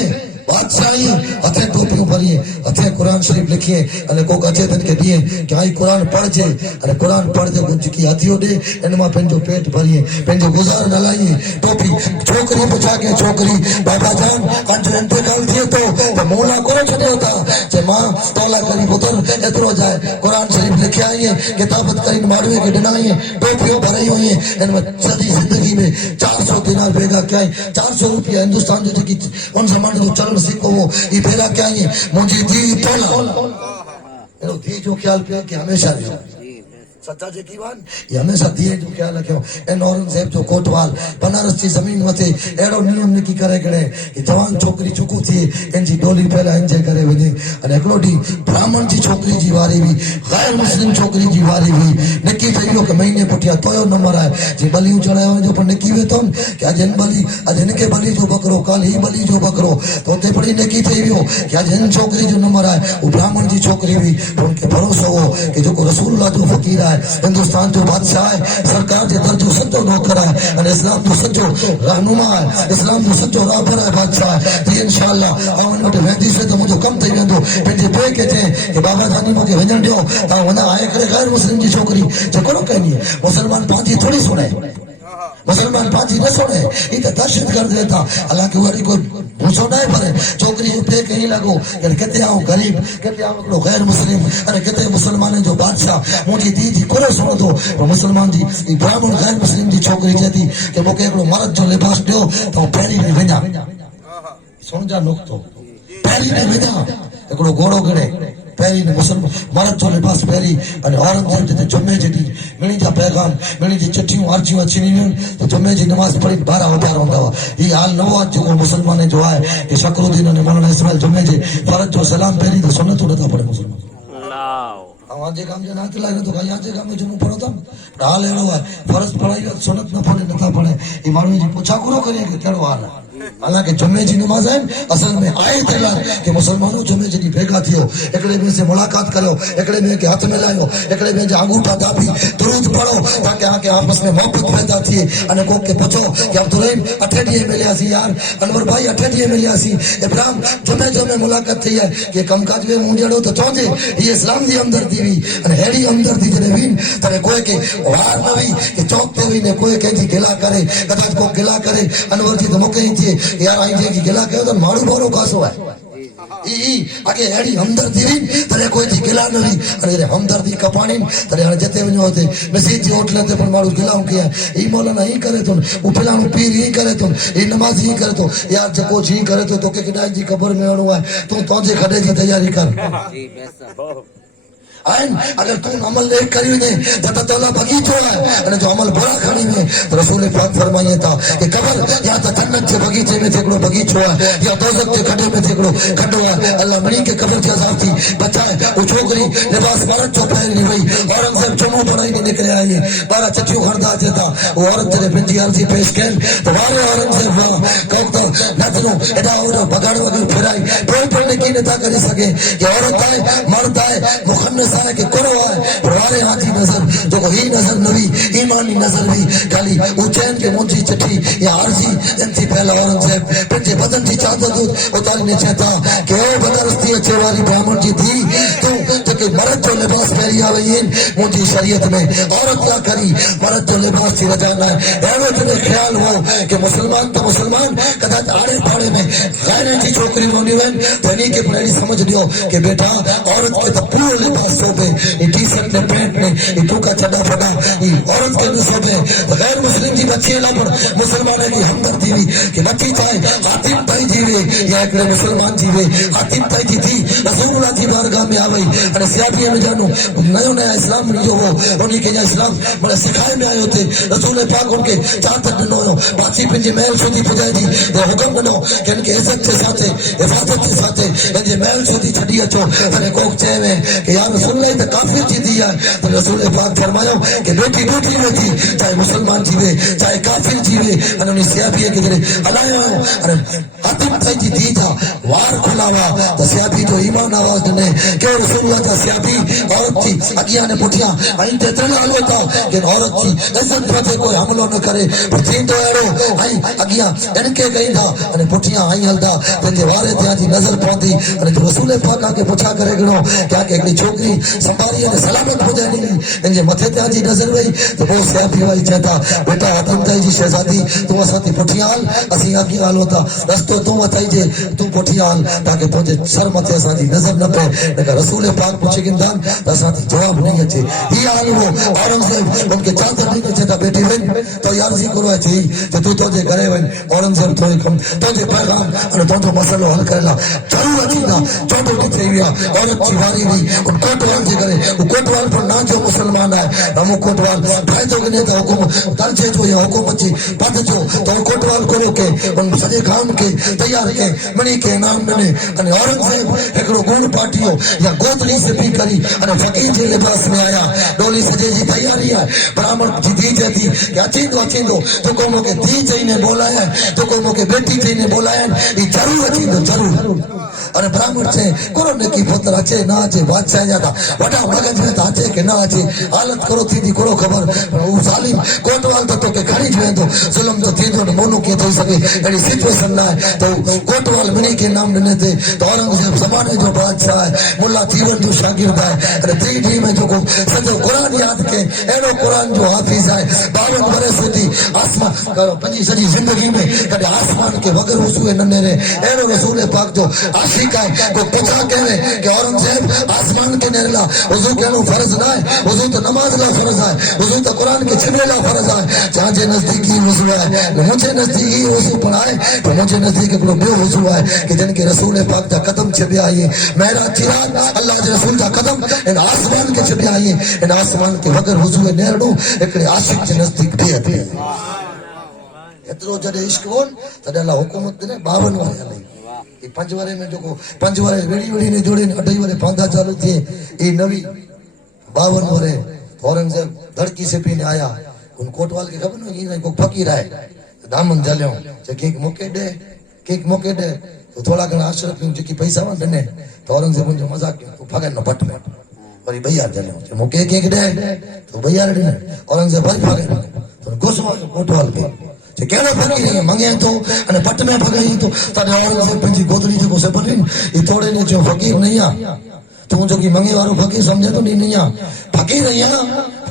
बादशाही हथे टोपियूं भरिए हथे कुरान शरीफ लिखिए अने को अचे तन के दिए कि आई कुरान पढ़जे अने कुरान पढ़जे जेकी हथियो दे इन मां पंहिंजो पेट भरिए पंहिंजो गुज़ार न लाइए टोपी छोकरी पुछा के छोकरी बाबा जान अंजो इंतकाल थियो तो मौला कोन छॾियो था जे मां तौला करी पुत्र एतिरो जाए कुरान शरीफ लिखिया आइए किताबत करी माड़वे के ॾिनाई टोपियूं भराई हुई इन में सॼी ज़िंदगी में 400 दिनार भेगा कया 400 रुपया हिंदुस्तान जो जेकी उन ज़माने जो चलन सीखो वो ये भेगा क्या है मुझे दी तोला एरो दी जो ख्याल पे कि हमेशा रहो सचा यकीवान ये हमेशा दिए जो ख्याल रखियो इन औरंगजेब जो कोटवाल बनारस जी जमीन मथे एड़ो नियम निकी करे करे कि जवान छोकरी चुकू थी इनजी डोली पहला इंजे करे वने अने एकलो डी ब्राह्मण जी छोकरी जी वारी भी गैर मुस्लिम छोकरी जी वारी भी निकी थईयो के महीने पुठिया तोयो नंबर है जी बलियूं चढ़ायो जो पर निकी वे तो कि आज इन बली आज इनके बली जो बकरो कल ही बली जो बकरो तो ते बड़ी निकी थई वियो कि आज इन छोकरी जो नंबर है वो ब्राह्मण जी छोकरी भी उनके भरोसो हो कि जो रसूलुल्लाह जो फकीर है हिंदुस्तान जो बादशाह है सरकार जे दर्जो सचो नौकर है और इस्लाम जो सचो रहनुमा है इस्लाम जो सचो राहबर है बादशाह है तो इंशाअल्लाह अवन वटि वेंदी से तो मुझो कम थी वेंदो पंहिंजे पे के थे कि बाबा जानी मूंखे वञण ॾियो तव्हां वञा आए करे गैर मुस्लिम जी छोकिरी जेको कहनी है मुसलमान पंहिंजी थोड़ी सुणे मुसलमान पांची न सुने ये तो दहशत कर देता हालांकि वरी कोई पूछो ना पर छोकरी जो पे कहीं लगो कि किते आओ गरीब किते आओ हिकिड़ो गैर मुस्लिम अरे किते मुसलमान जो बादशाह मुंहिंजी धी जी कोन सुणो थो पर मुसलमान जी ब्राह्मण गैर मुस्लिम जी छोकरी चए थी कि मूंखे हिकिड़ो मर्द जो लिबास ॾियो त मां पहिरीं में वञा सुण जा नुक़्तो पहिरीं में वञा हिकिड़ो घोड़ो गिड़े पहिरीं ने मुसलमान मर्द जो लिबास पहिरीं अने औरंगजेब जिते जुमे जी ॾींहुं मिणी जा पैगाम मिणी जी चिठियूं अर्जियूं अची वयूं त जुमे जी नमाज़ पढ़ी 12 वॼा रहंदा हुआ हीउ हाल न हुआ जेको मुसलमान जो आहे कि शकरुद्दीन अने मौलाना इस्माइल जुमे जे फर्ज़ जो सलाम पहिरीं त सुन्नतूं नथा पढ़े मुसलमान आजे काम जो नात लाए तो कहीं आजे काम में जुमो पढ़ो तम हाल एड़ो है फर्ज पढ़ाई का सुन्नत न पढ़े नथा पढ़े ई मानू जी पूछा करो करिए कि केड़ो हाल है हालांकि जुमे जी नमाज है असल में आए तला कि मुसलमानों जुमे जी भेगा थियो एकड़े में से मुलाकात करो एकड़े में के हाथ मिलायो एकड़े में अंगूठा दाबी दुरूद पढ़ो ताकि आके आपस में मोहब्बत पैदा थी अने को के पूछो कि अब्दुल अठे डी मिलियासी यार अनवर भाई अठे डी मिलियासी इब्राहिम जुमे मुलाकात थी है कि कमकाज में मुंजड़ो तो चोजे ये इस्लाम दी हमदर्दी वी अने हेड़ी हमदर्दी जने वीन तने कोई के वार न वी कि चौक ते वी ने कोई के जी गिला करे कदाच को गिला करे अनवर जी तो मौके ही थी यार आई जी गिला कयो तो मारू बोरो कासो है ई आगे हेड़ी हमदर्दी वी तने कोई जी गिला न वी अने हमदर्दी कपाणी तने हाने जते वणो होते मस्जिद जी होटल ते पण मारू गिलाऊं किया ई मौलाना ही करे तो उ फलाणो पीर ही करे तो ई नमाज ही करे तो यार जको जी करे तो तोके किडाई जी कब्र में वणो है तू तोजे खडे जी तैयारी कर जी बेसा आइन अगर तू अमल नहीं करी ने तो तोला बगीचो है अने जो अमल बुरा खड़ी में तो रसूल पाक फरमाइए था कि कब्र या तो जन्नत के बगीचे में थेकड़ो बगीचो है या दोजख के खड्डे में थेकड़ो खड्डो है अल्लाह मरी के कब्र के अजाब थी बचाए वो छोकरी लिबास भारत जो पहन ली वही औरंगजेब चुमो बनाई ने निकले आई 12 चिट्ठियों खरदा देता वो औरत तेरे बिंदी अर्जी पेश कर तो वाले औरंगजेब कहता नचनो एडा ओडा बगाड़ वगी फिराई कोई ने की नता कर सके कि औरत आए मर्द आए मुखन्नस सारे के करो है वाले हाथी नजर जो ही नजर नवी ईमानी नजर भी खाली उचैन के मुंजी चिट्ठी या अर्जी इंती पहला औरंगजेब पंजे बदन की चादर उतारी ने चाहता कि ओ बदरस्ती अचे वाली ब्राह्मण जी थी तू जके मर्द जो लिबास पहरी आवे इन मुंजी शरीयत में औरत क्या करी मर्द जो लिबास थी वजाना है एवं तुझे ख्याल हो कि मुसलमान तो मुसलमान कदाच आड़े पाड़े में गैर की छोकरी होनी है तो इन्हीं के पहली समझ दियो कि बेटा औरत के तो पूरे लिबास सोबे ये टी शर्ट ने पैंट ने ये टूका चड्डा फटा ये औरत के न सोबे गैर मुस्लिम की बच्ची ला पर मुसलमान की हमदर्दी भी कि बच्ची चाहे हातिम ताई जीवे या एकड़े मुसलमान जीवे हातिम ताई जी थी रसूलुल्लाह की बारगाह में आवे अने सियाफी में जानो नयो नया इस्लाम जो वो उन्हीं के इस्लाम बड़ा सिखाए में आयो थे रसूल पाक उनके चाहत नो बाची पंजे महल सुधी पुजाई थी तो हुक्म नो कि इनके इज्जत के साथ हिफाजत के साथ इनके महल सुधी छड़ी अचो अने कोक चेवे कि यार रसूल तो काफिर जी दी है तो रसूल पाक फरमायो कि बेटी बेटी में थी चाहे मुसलमान जीवे चाहे काफिर जीवे अने उन्हें सियाफी के जरे अलाया अरे हातिम ताई जी दी था वार खुलावा तो सियाफी जो ईमान आवाज ने के रसूलुल्लाह का सियाफी औरत थी अगिया ने पुठिया आई ते तन हलो था कि औरत थी इज्जत पे कोई हमलो न करे पर थी तो एड़ो आई अगिया इनके गई था अने पुठिया आई हलदा ते वारे त्या जी नजर पौंदी अने रसूल पाक के पुछा करे गणो क्या के एकड़ी छोकरी संभाली ने सलामत हो जानी इंजे मथे ते जी नजर वही तो वो सियाफी वाली चाहता बेटा हातिम ताई जी शहजादी तू असाती पुठियाल असी आगे हालो था रस्तो तू बताई जे तू पुठियाल ताकि तुझे सर मथे असाती नजर न पे लेकिन रसूल पाक पूछे कि दान असाती जवाब नहीं अचे ये हाल वो औरंगजेब उनके चादर नहीं चाहता बेटी वन तो यार जी करो अच्छी तो तू تو جے گھرے ون اورنگزیب تو کم تو جے پیغام ان تو مسئلہ حل کرلا ضرور اچینا چوٹو کی تھی ویا عورت کی واری بھی ان کوٹوال جے کرے وہ کوٹوال پر نہ جو مسلمان ہے ہم کوٹوال فائدہ کنے تے حکم درجے جو یا حکومت جی پد جو تو کوٹوال کرو کے ان سجے کام کے تیار کے منی کے نام نے ان اورنگزیب ایکڑو گون پارٹیو یا گودری سے بھی کری ان فقیر جے لباس میں آیا ڈولی سجے جی تیاری ہے برامن جی دی جاتی کہ اچیندو تو کو کے دی چینے بولایا تو کو کے بیٹی چینے بولایا یہ ضرور اچیندو ضرور اور برامن سے کرو نے کی پتر اچے نہ اچے بادشاہ جاتا وڈا مگج میں تا اچے کہ نہ اچے حالت کرو تھی دی کرو خبر او ظالم کوٹوال تو کے کھڑی جو تو ظلم تو تھی تو مونو کی تو سکے ایڈی سچویشن نہ ہے تو کوٹوال منی کے نام نے تھے تو اورنگزیب زمانے جو بادشاہ ہے مولا تیون جو شاگرد ہے اور تی میں جو کو سجو قرآن یاد کے ایڈو قرآن جو حافظ ہے 12 برس ہوتی آسمان کرو پنجی سجی زندگی میں کدے آسمان کے بغیر وضو ننے رے ایڈو رسول پاک جو عاشق ہے کو پوچھا کہے کہ اورنگزیب آسمان کے نرلا وضو کہنو فرض نہ ہے وضو تو نماز لا فرض ہے وضو تو قرآن کے چھپے لا فرض ہے جہاں جے نزدیکی وضو ہے مجھے نزدیکی وضو پڑھائے تو مجھے نزدیک کو بے وضو ہے کہ جن کے رسول پاک دا قدم چھپے آئیے میرا چراغ اللہ کے رسول دا قدم ان آسمان کے چھپے آئیے ان آسمان کے بغیر وضو نیرڑو ایکڑے عاشق کے نزدیک بھی ہے اترو جڑے عشق ہون تڈے اللہ حکومت نے 52 والے علی یہ پنجوارے میں جو کو پنجوارے ویڑی ویڑی نے جوڑے اڈئی والے پاندا چالو تھے یہ نوی 52 والے اورنگزیب دھڑکی سے پینے آیا ان کوٹوال کے خبر نہ یہ کو فقیر ہے دامن جلیوں کہ ایک موقع دے تو تھوڑا گھنا اشرف جو کی پیسہ وان دنے تو اورنگزیب جو مزاق کو بھگن نہ پٹ میں اور یہ بھیا جلیوں کہ موقع ایک دے تو بھیا دنے اورنگزیب بھائی بھگن تو گوسما کوٹوال کے کہ کہنا فقیر ہے منگے تو ان پٹ میں بھگئی تو تڈے اورنگزیب پنجی گودری جو سے پٹن یہ تھوڑے نے جو فقیر نہیں آ تو جو کی منگے وارو فقیر سمجھے تو نہیں آ فقیر نہیں آ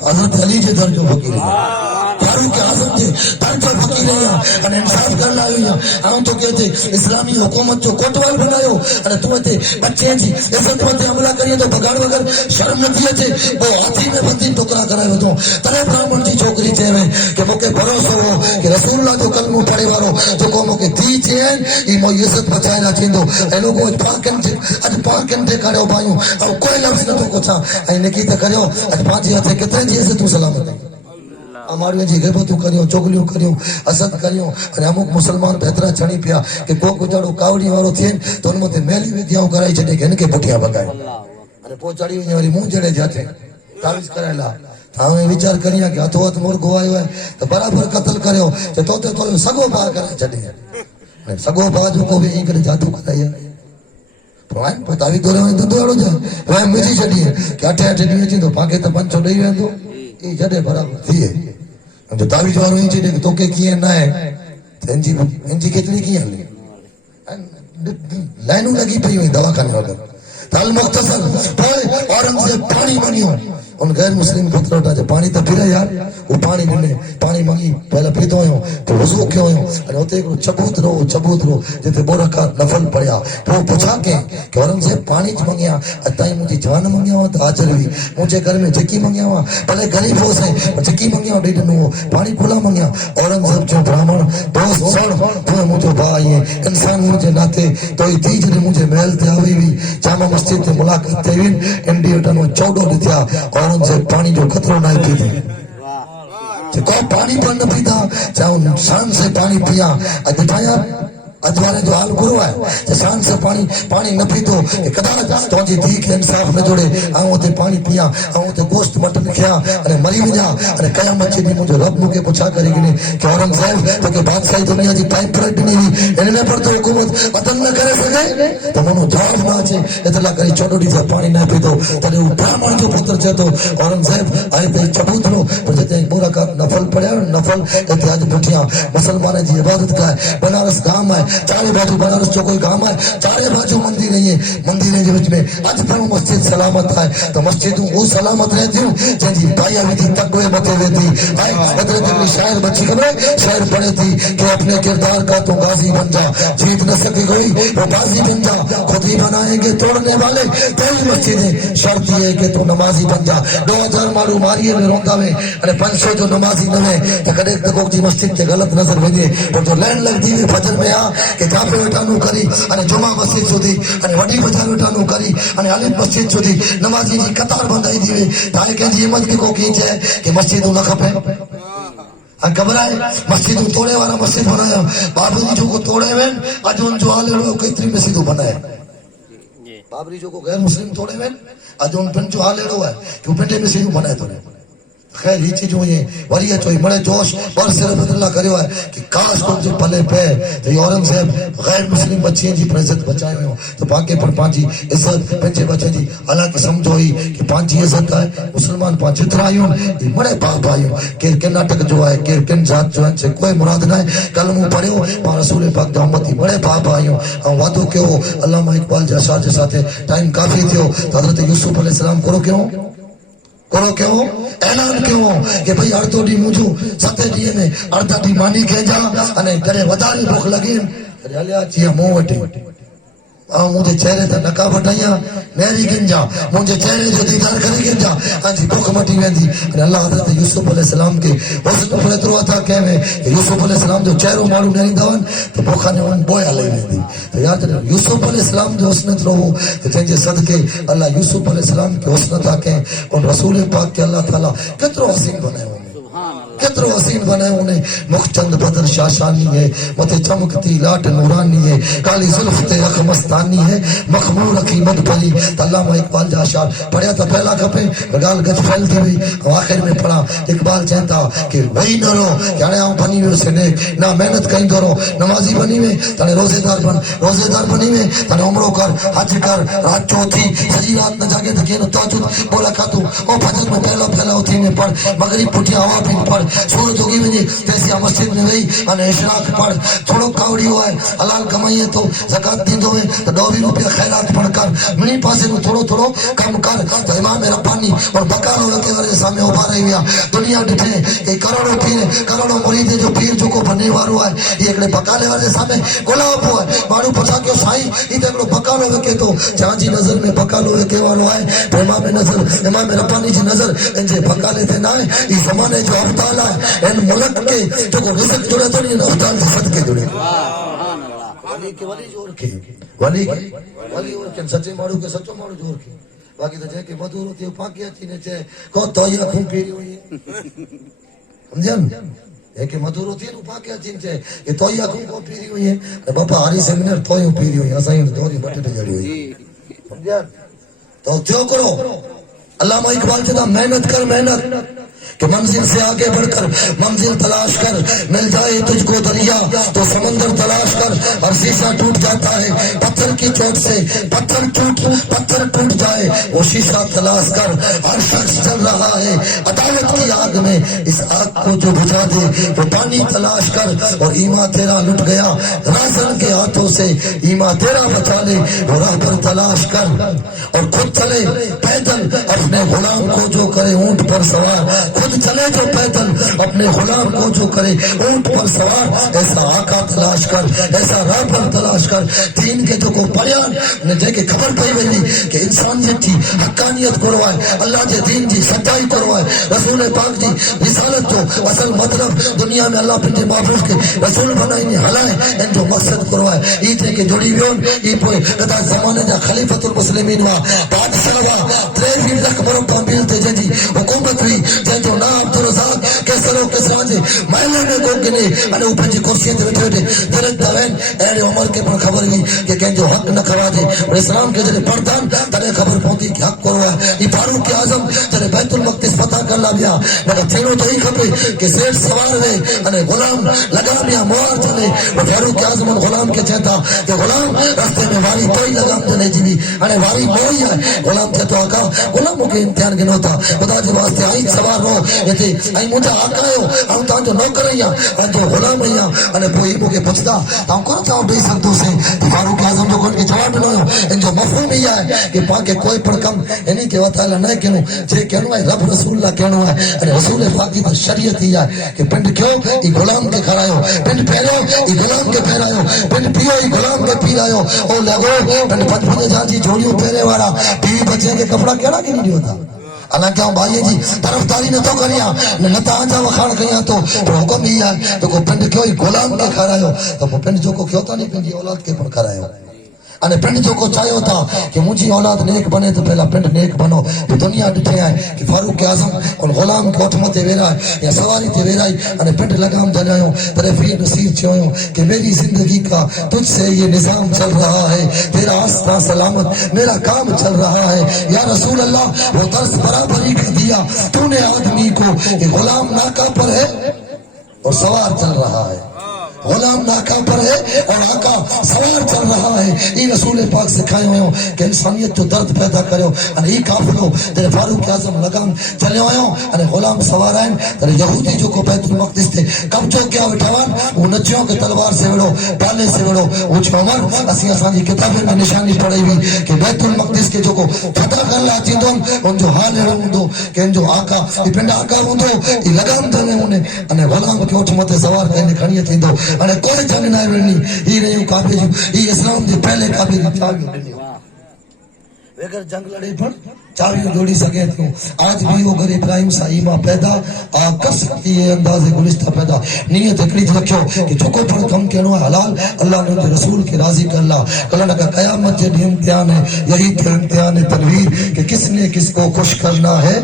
حضرت علی جے در جو فقیر ہے فاروق اعظم جے در جو فقیر ہے ان انصاف کرنا ہے ہم تو کہتے اسلامی حکومت جو کوٹوال بناयो اور تو تے بچے جی عزت مند حملہ کریے تو بگاڑ وگر شرم نہ دیے تے وہ ہاتھی میں بندی ٹکرا کرائے تو ترے برہمن جی چھوکری چے کہ موکے بھروسہ ہو کہ رسول اللہ جو کلمو پڑھے وارو جو کو موکے دی چین ای مو عزت بچائے نہ تھیندو اے لوگو پاکن تے کریو بھائیو او کوئی لفظ نہ تو کچھ اے نکی تے کریو اج پانچی ہتھے کتنے جی عزت سلامت ہے ہماری جی غیبتوں کریوں چگلیوں کریوں حسد کریوں اور امک مسلمان بہترا چھڑی پیا کہ کو گجڑو کاوڑی وارو تھین تو ان متے میلی ودیاں کرائی چھڈے کہ ان کے پٹیاں بگائے ارے پو چڑی وئی وری منہ جڑے جاتے تعویذ کرایلا تھاویں وچار کریا کہ ہتھو ہتھ مور گواयो ہے تو برابر قتل کریو تے تو سگو با کرا چھڈے سگو با جو کو بھی کرے جادو کرایا پوائن پتاوی دورے میں دوڑو جا وہ مجھے چھڈی کہ اٹھے اٹھے نہیں چیندو پاکے تے پنچو ڈئی ویندو ای جڑے برابر تھیے جو تعویذ وارو ہی چیندے کہ تو کے کیے نہ ہے انجی کتنی کیے لائنوں لگی پئی ہوئی دواخانے وغیرہ تل مختصر اورنگزیب پانی منیو ان غیر مسلم پتر اٹھا جے پانی تے پیرا یار وہ پانی نے پانی منگی پہلا پیتو ہوں تو وضو کیوں ہوں اور ہوتے ایک چبوت رو جتے برکات نفل پڑیا تو پوچھا کہ اورنگزیب پانی چ منگیا اتائی مجھے جان منگیا ہوا تو حاضر ہوئی مجھے گھر میں جکی منگیا ہوا پہلے غریب ہو سے جکی منگیا ہوا ڈیڈ نو پانی کھلا منگیا اورنگزیب جو برہمن دوست سن تو مجھے بھائی انسان مجھے ناتے تو یہ تیج نے مجھے محل تے آوی ہوئی جامع مسجد تے ملاقات تے وین انڈیا ٹنو 14 دتیا اورنگزیب پانی جو خطرو نہ پیتے کو پانی پر نہ پیتا چاہے شان سے پانی پیا اجھایا اجوارے جو حال گرو ہے شان سے پانی نہ پیتو کدا تو جی دی کے انصاف نہ جوڑے آؤں تے پانی پیا آؤں تے گوشت مٹن کھیا ارے مری وجا ارے قیامت چ مجھے رب مجھے پوچھا کرے گی کہ اورنگزیب تو کہ بادشاہی دنیا دی پائپ پلٹ نہیں ہوئی ان میں پر تو حکومت وطن نہ کرے سکے تو منو جواب نہ اچے اطلاع کری چوڑی سے پانی نہ پیتو تے وہ برہمن جو پتر چے تو اورنگزیب آئے تے چبوت رو پر جتے برکات نفل پڑیا نفل تے اج بٹھیاں مسلمان جی عبادت کا بنارس گام ہے چارے بازو بنارس جو کوئی گام ہے چارے بازو مندر ہے مندر کے وچ میں اج پر مسجد سلامت ہے تو مسجدوں وہ سلامت رہتیوں جن جی پایا بھی تھی تقوی متے ویتی ہے حضرت ابن شاعر بچی کرے شاعر پڑھے تھی کہ اپنے کردار کا تو غازی بن جا جیت نہ سکے کوئی وہ بازی بن جا خود ہی بنائیں گے توڑنے والے تیری مسجدیں شرط یہ ہے کہ تو نمازی بن جا 2000 مارو ماری میں روندا میں અને 500 جو نمازی نہ ہے کہ کدے تک جی مسجد تے غلط نظر وجے پر تو لین لگ دی فجر میں آ کہ کافی وٹانو کری અને جمعہ مسجد سودی અને وڈی بازار وٹانو کری અને علی مسجد سودی نمازی جی قطار بندائی دی تاکہ کہ جی ہمت کو کیچ ہے کہ مسجد نہ کھپے گھبرائے مسجد توڑے والا مسجد بنایا بابری جو کو توڑے وین اج ان جو حال ہے کتری مسجد بنائے بابری جو کو غیر مسلم توڑے وین اج ان پن جو حال ہے کہ پنڈے مسجد بنائے توڑے خیر یہ چیز ہوئی وری چوئی بڑے جوش اور صرف اللہ کریو ہے کہ کاش کو جو پلے پہ تو یہ اورنگزیب غیر مسلم بچیاں جی پر عزت بچائے ہوئے تو باقی پر پانچی عزت پنچے بچے جی حالانکہ سمجھوئی کہ پانچی عزت ہے مسلمان پانچ جترا آئیوں یہ بڑے باپ آئیوں کہ کن ناٹک جو ہے کہ کن ذات جو ہے سے کوئی مراد نہ ہے کلموں پڑھے ہو پاں رسول پاک دا امتی بڑے باپ آئیوں ہم وعدو کے ہو علامہ اقبال جیسا جیسا تھے ٹائم کافی تھے ہو تو حضرت یوسف علیہ السلام کرو کیوں کرو کیوں اعلان کیوں کہ بھئی اردو ڈی مجھو ستے ڈیے میں اردہ ڈی مانی کہیں جا انہیں کرے وداری بھوک لگیں کرے علیا چیئے مو وٹے مجھے چہرے تھا نقاب ہٹائیاں میری گنجا مجھے چہرے جو دیدار کرے گنجا ہاں جی بھوک مٹی ویندی اللہ حضرت یوسف علیہ السلام کے حسن پر اتروا تھا کہ میں یوسف علیہ السلام جو چہروں معلوم نہیں داون تو بھوکا نے ان بویا لے ویندی تو یاد رہے یوسف علیہ السلام جو حسن اترو کہ جنجے صدقے اللہ یوسف علیہ السلام کے حسن تھا کہ ان رسول پاک کے اللہ تعالیٰ کترو حسین بنے ہوئے کترو حسین بنے انہیں مخ چند بدر شاشانی ہے متے چمکتی لاٹ نورانی ہے کالی زلف تے اخ مستانی ہے مخمور رکھی مد پلی علامہ اقبال جا اشعار پڑھیا تا پہلا کپے گال گج پھیلتی ہوئی آخر میں پڑھا اقبال چاہتا کہ وہی نہ رو یعنی آؤں بنی ہوئے سے نیک نہ محنت کہیں دو رو نمازی بنی ہوئے تانے روزے دار بنی ہوئے تانے عمروں کر حج کر رات چوتھی سجی رات نہ جاگے دکھیں تاجد بولا کھاتو او فجر میں پہلا ہوتی میں پڑھ مغرب پٹھیا ہوا بھی پڑھ سورج ہوگی میں تیسیا مسجد میں وہی انہیں اشراق پڑھ تھوڑو کاوڑی ہوا ہے حلال کمائیے تو زکاة دین دو ہے تو 2 روپیہ خیرات پڑھ کر منی پاسے میں تھوڑو کم کر تو امام ربانی اور بکالو رکھے ورے سامنے ابھارے ہویا دنیا ڈٹھے کہ کروڑوں پیر کروڑوں مریدے جو پیر جو کو بننے وارو ہے یہ اکڑے بکالے والے سامنے گلاب ہوا ہے مارو پچھا کیوں سائی یہ اکڑو بکالو رکھے تو چانجی نظر میں بکالو رکھے وارو ہے تو امام ربانی جی نظر ان سے بکالے تھے نہ اس زمانے جو افضال ہے ان ملک کے جو کو رزق جڑے تو نہیں افضال سے صدقے جڑے ولی کے ولی جوڑ کے ولی اور کے سچے مارو کے سچو مارو جوڑ کے باقی تو جے کہ مدور ہوتی ہے پاکی اچھی نے چاہے کو تویا خون پیری ہوئی سمجھن ہے کہ مدور ہوتی ہے پاکی اچھی نے چاہے کہ تویا خون کو پیری ہوئی ہے باپا ہاری سیمینر تویوں پیری ہوئی اسائیں دوری بٹے تے جڑی ہوئی سمجھن تو جو کرو علامہ اقبال کہتا محنت کر محنت کہ منزل سے آگے بڑھ کر منزل تلاش کر مل جائے تجھ کو دریا تو سمندر تلاش کر اور شیشہ ٹوٹ جاتا ہے پتھر کی چوٹ سے پتھر ٹوٹ جائے وہ شیشہ تلاش کر ہر شخص چل رہا ہے عدالت کی آگ میں اس آگ کو جو بجھا دے وہ پانی تلاش کر اور ایمان تیرا لٹ گیا رازن کے ہاتھوں سے ایمان تیرا بچا لے وہ راہ پر تلاش کر اور خود چلے پیدل اپنے غلام کو جو کرے اونٹ پر سوار خود چلے جو پیدل اپنے غلام کو جو کرے اونٹ پر سوار ایسا آقا تلاش کر ایسا رابر تلاش کر دین کے جو کو بیان نے جے کے خبر پئی وئی کہ انسانیت جی حقانیت کروائے اللہ جے دین جی سچائی کروائے رسول پاک جی رسالت جو اصل مطلب دنیا میں اللہ پنجے محفوظ کے رسول بنائی ہلائے ان جو مقصد کروائے ای تھے کہ جڑی ویون ای پوئے کتا زمانے جا خلیفۃ المسلمین وا بادشاہ وا 23 لکھ مربع میل تے جن جی حکومت ہوئی جن جو نام عبدالرزاق کیسرو کسرا جے محلے میں کو گنے انہیں اوپر جی کرسی تے بیٹھے ہوئے درد دوین اہل عمر کے پر خبر ہوئی کہ کہیں جو حق نہ کروا دے اور اسلام کے جڑے پردان تنے خبر پہنچی کہ حق کروا یہ فاروق اعظم جڑے بیت المقدس فتح کر لا گیا مگر تینوں تو ہی کھپے کہ سیٹ سوار ہوئے انہیں غلام لگا بیا موار چلے اور فاروق اعظم غلام کے چہتا کہ غلام راستے میں واری کوئی لگام چلے جی انہیں واری موئی ہے غلام چہتا آقا غلاموں کے امتحان گنو تھا خدا جی واسطے آئی سوار رو یہ تھے آئی مجھا آقا न आहियो ऐं तव्हांजो नौकर आहियां ऐं जो ग़ुलाम आहियां अने पोइ मूंखे पुछंदा त आउं कोन जवाबु ॾेई सघंदुसि त फारूक आज़म जो कोन खे जवाबु ॾिनो हुयो इन जो मफ़हूम इहा आहे कि पाण खे कोई पण कमु इन खे वताल न कयूं जे करिणो आहे रब रसूल लाइ करिणो आहे अने रसूल पाक जी त शरीयत ई आहे कि पिंड कयो ई ग़ुलाम खे खारायो पिंड पहिरियो ई ग़ुलाम खे पहिरायो पिंड पीओ ई ग़ुलाम खे पीरायो ओ लॻो पिंड पंज जी जोड़ियूं पहिरे वारा बीवी बचे खे कपिड़ा कहिड़ा किनी ॾियो था हालांकि आउं भाईअ जी तरफ़दारी नथो करियां न तव्हांजा वखाण कयां थो पर हुकुम ई आहे जेको पिंड कयो ई ग़ुलाम खे खारायो त पोइ पिंड जेको कयो था नी पंहिंजी औलाद खे पण खारायो अने पिंड जेको चाहियो था कि मुंहिंजी औलाद नेक बने त पहिला पिंड नेक बनो दुनिया ॾिठे आहे कि फारूक आज़म उन ग़ुलाम खे ओठ मथे वेराए या सवारी ते वेराई अने पिंड लगाम जलायो तॾहिं फिर नसीर चयो कि मेरी जिंदगी का तुझसे ये निज़ाम चल रहा है तेरा आस्था सलामत मेरा काम चल रहा है या रसूल अल्लाह वो दर्स बराबरी का दिया तूने आदमी को ये ग़ुलाम नाका पर है और सवार चल रहा है ग़ुलाम नाका पर है और आका सवार चल रहा है ये रसूल पाक सिखायो हुयो कि इंसानियत जो दर्द पैदा करियो अने ई काफ़िलो जॾहिं फारूक आज़म लगाम चलियो हुयो अने ग़ुलाम सवार आहिनि तॾहिं यहूदी जेको बैतुल मक़दिस ते कब्ज़ो कया वेठा हुआ हू न चयो कि तलवार से विड़ो प्याले से विड़ो हू चयो उमर असीं असांजी किताबुनि में निशानी पढ़ी हुई कि बैतुल मक़दिस खे जेको फतह करण लाइ थींदो उनजो हाल अहिड़ो हूंदो कि हिन जो आका ई पिंड आका हूंदो ई लगाम धरे हुने अने ग़ुलाम खे ओठ मथे सवार कईं खणी थींदो अने कोई जंग न विड़नी ही रहियूं काबे जूं ही इस्लाम जे पहले काबे जी चावियूं ॾिनियूं बग़ैर जंग लड़े पण चावियूं जोड़ी सके थी आज भी वो घर इब्राहिम साईमा पैदा कर सकती है अंदाज़े गुलिस्ता पैदा नीयत हिकिड़ी रखियो कि जेको पण कम करणो है हलाल अल्लाह ने उनके रसूल के राजी कर ला कल का कयामत के भी इम्तिहान है यही तो इम्तिहान है तनवीर कि किसने किसको खुश करना है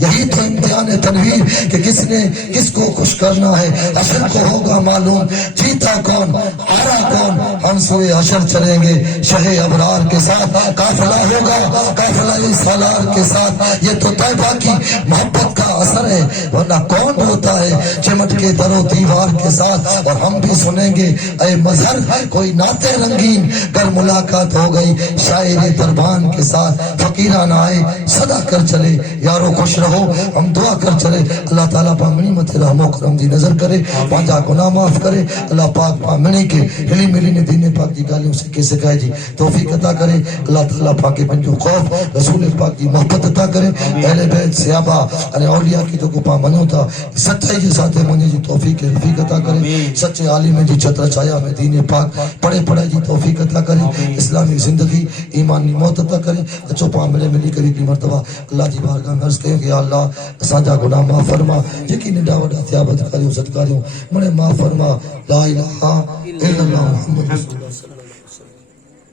यही तो इम्तिहान है तनवीर कि किसने किसको खुश करना है अशर को होगा मालूम जीता कौन हारा कौन हम सुबह अशर चलेंगे शहे अबरार के साथ काफिला होगा काफिला सालार के साथ ये तो तैबा की मोहब्बत का असर है वरना कौन होता है चिमट के दरो दीवार के साथ और हम भी सुनेंगे ऐ मजहर कोई नाते रंगीन कर मुलाकात हो गई शायरी दरबान के साथ फकीराना आए सदा कर चले यारो खुश रहो हम दुआ कर चले अल्लाह ताला पामणी मथे रहमो करम जी नजर करे पांजा गुनाह माफ करे अल्लाह पाक पामणी के हिली मिली ने दीन पाक की गालियों से के सिखाए जी तौफीक अता करे अल्लाह ताला पाक के पंजो खौफ रसूल पाक की मोहब्बत अता करे अहले बैत सहाबा अने औलिया की जो को पा मनो था सच्चाई के साथ मने जी तौफीक रफीक अता करे सच्चे आलिम जी छत्र छाया में दीन पाक पढ़े पढ़ाई जी तौफीक अता करे इस्लामी जिंदगी ईमानी मौत अता करे अचो पा मिली करी की मर्तबा अल्लाह जी बारगाह में अर्ज़ कयो कि अल्लाह असांजा गुनाह माफ़ फरमा जेकी नंढा वॾा थिया बदकारियूं सदकारियूं मने माफ़ फरमा ला इलाहा इल्लल्लाह मुहम्मद रसूलुल्लाह सल्लल्लाहु अलैहि वसल्लम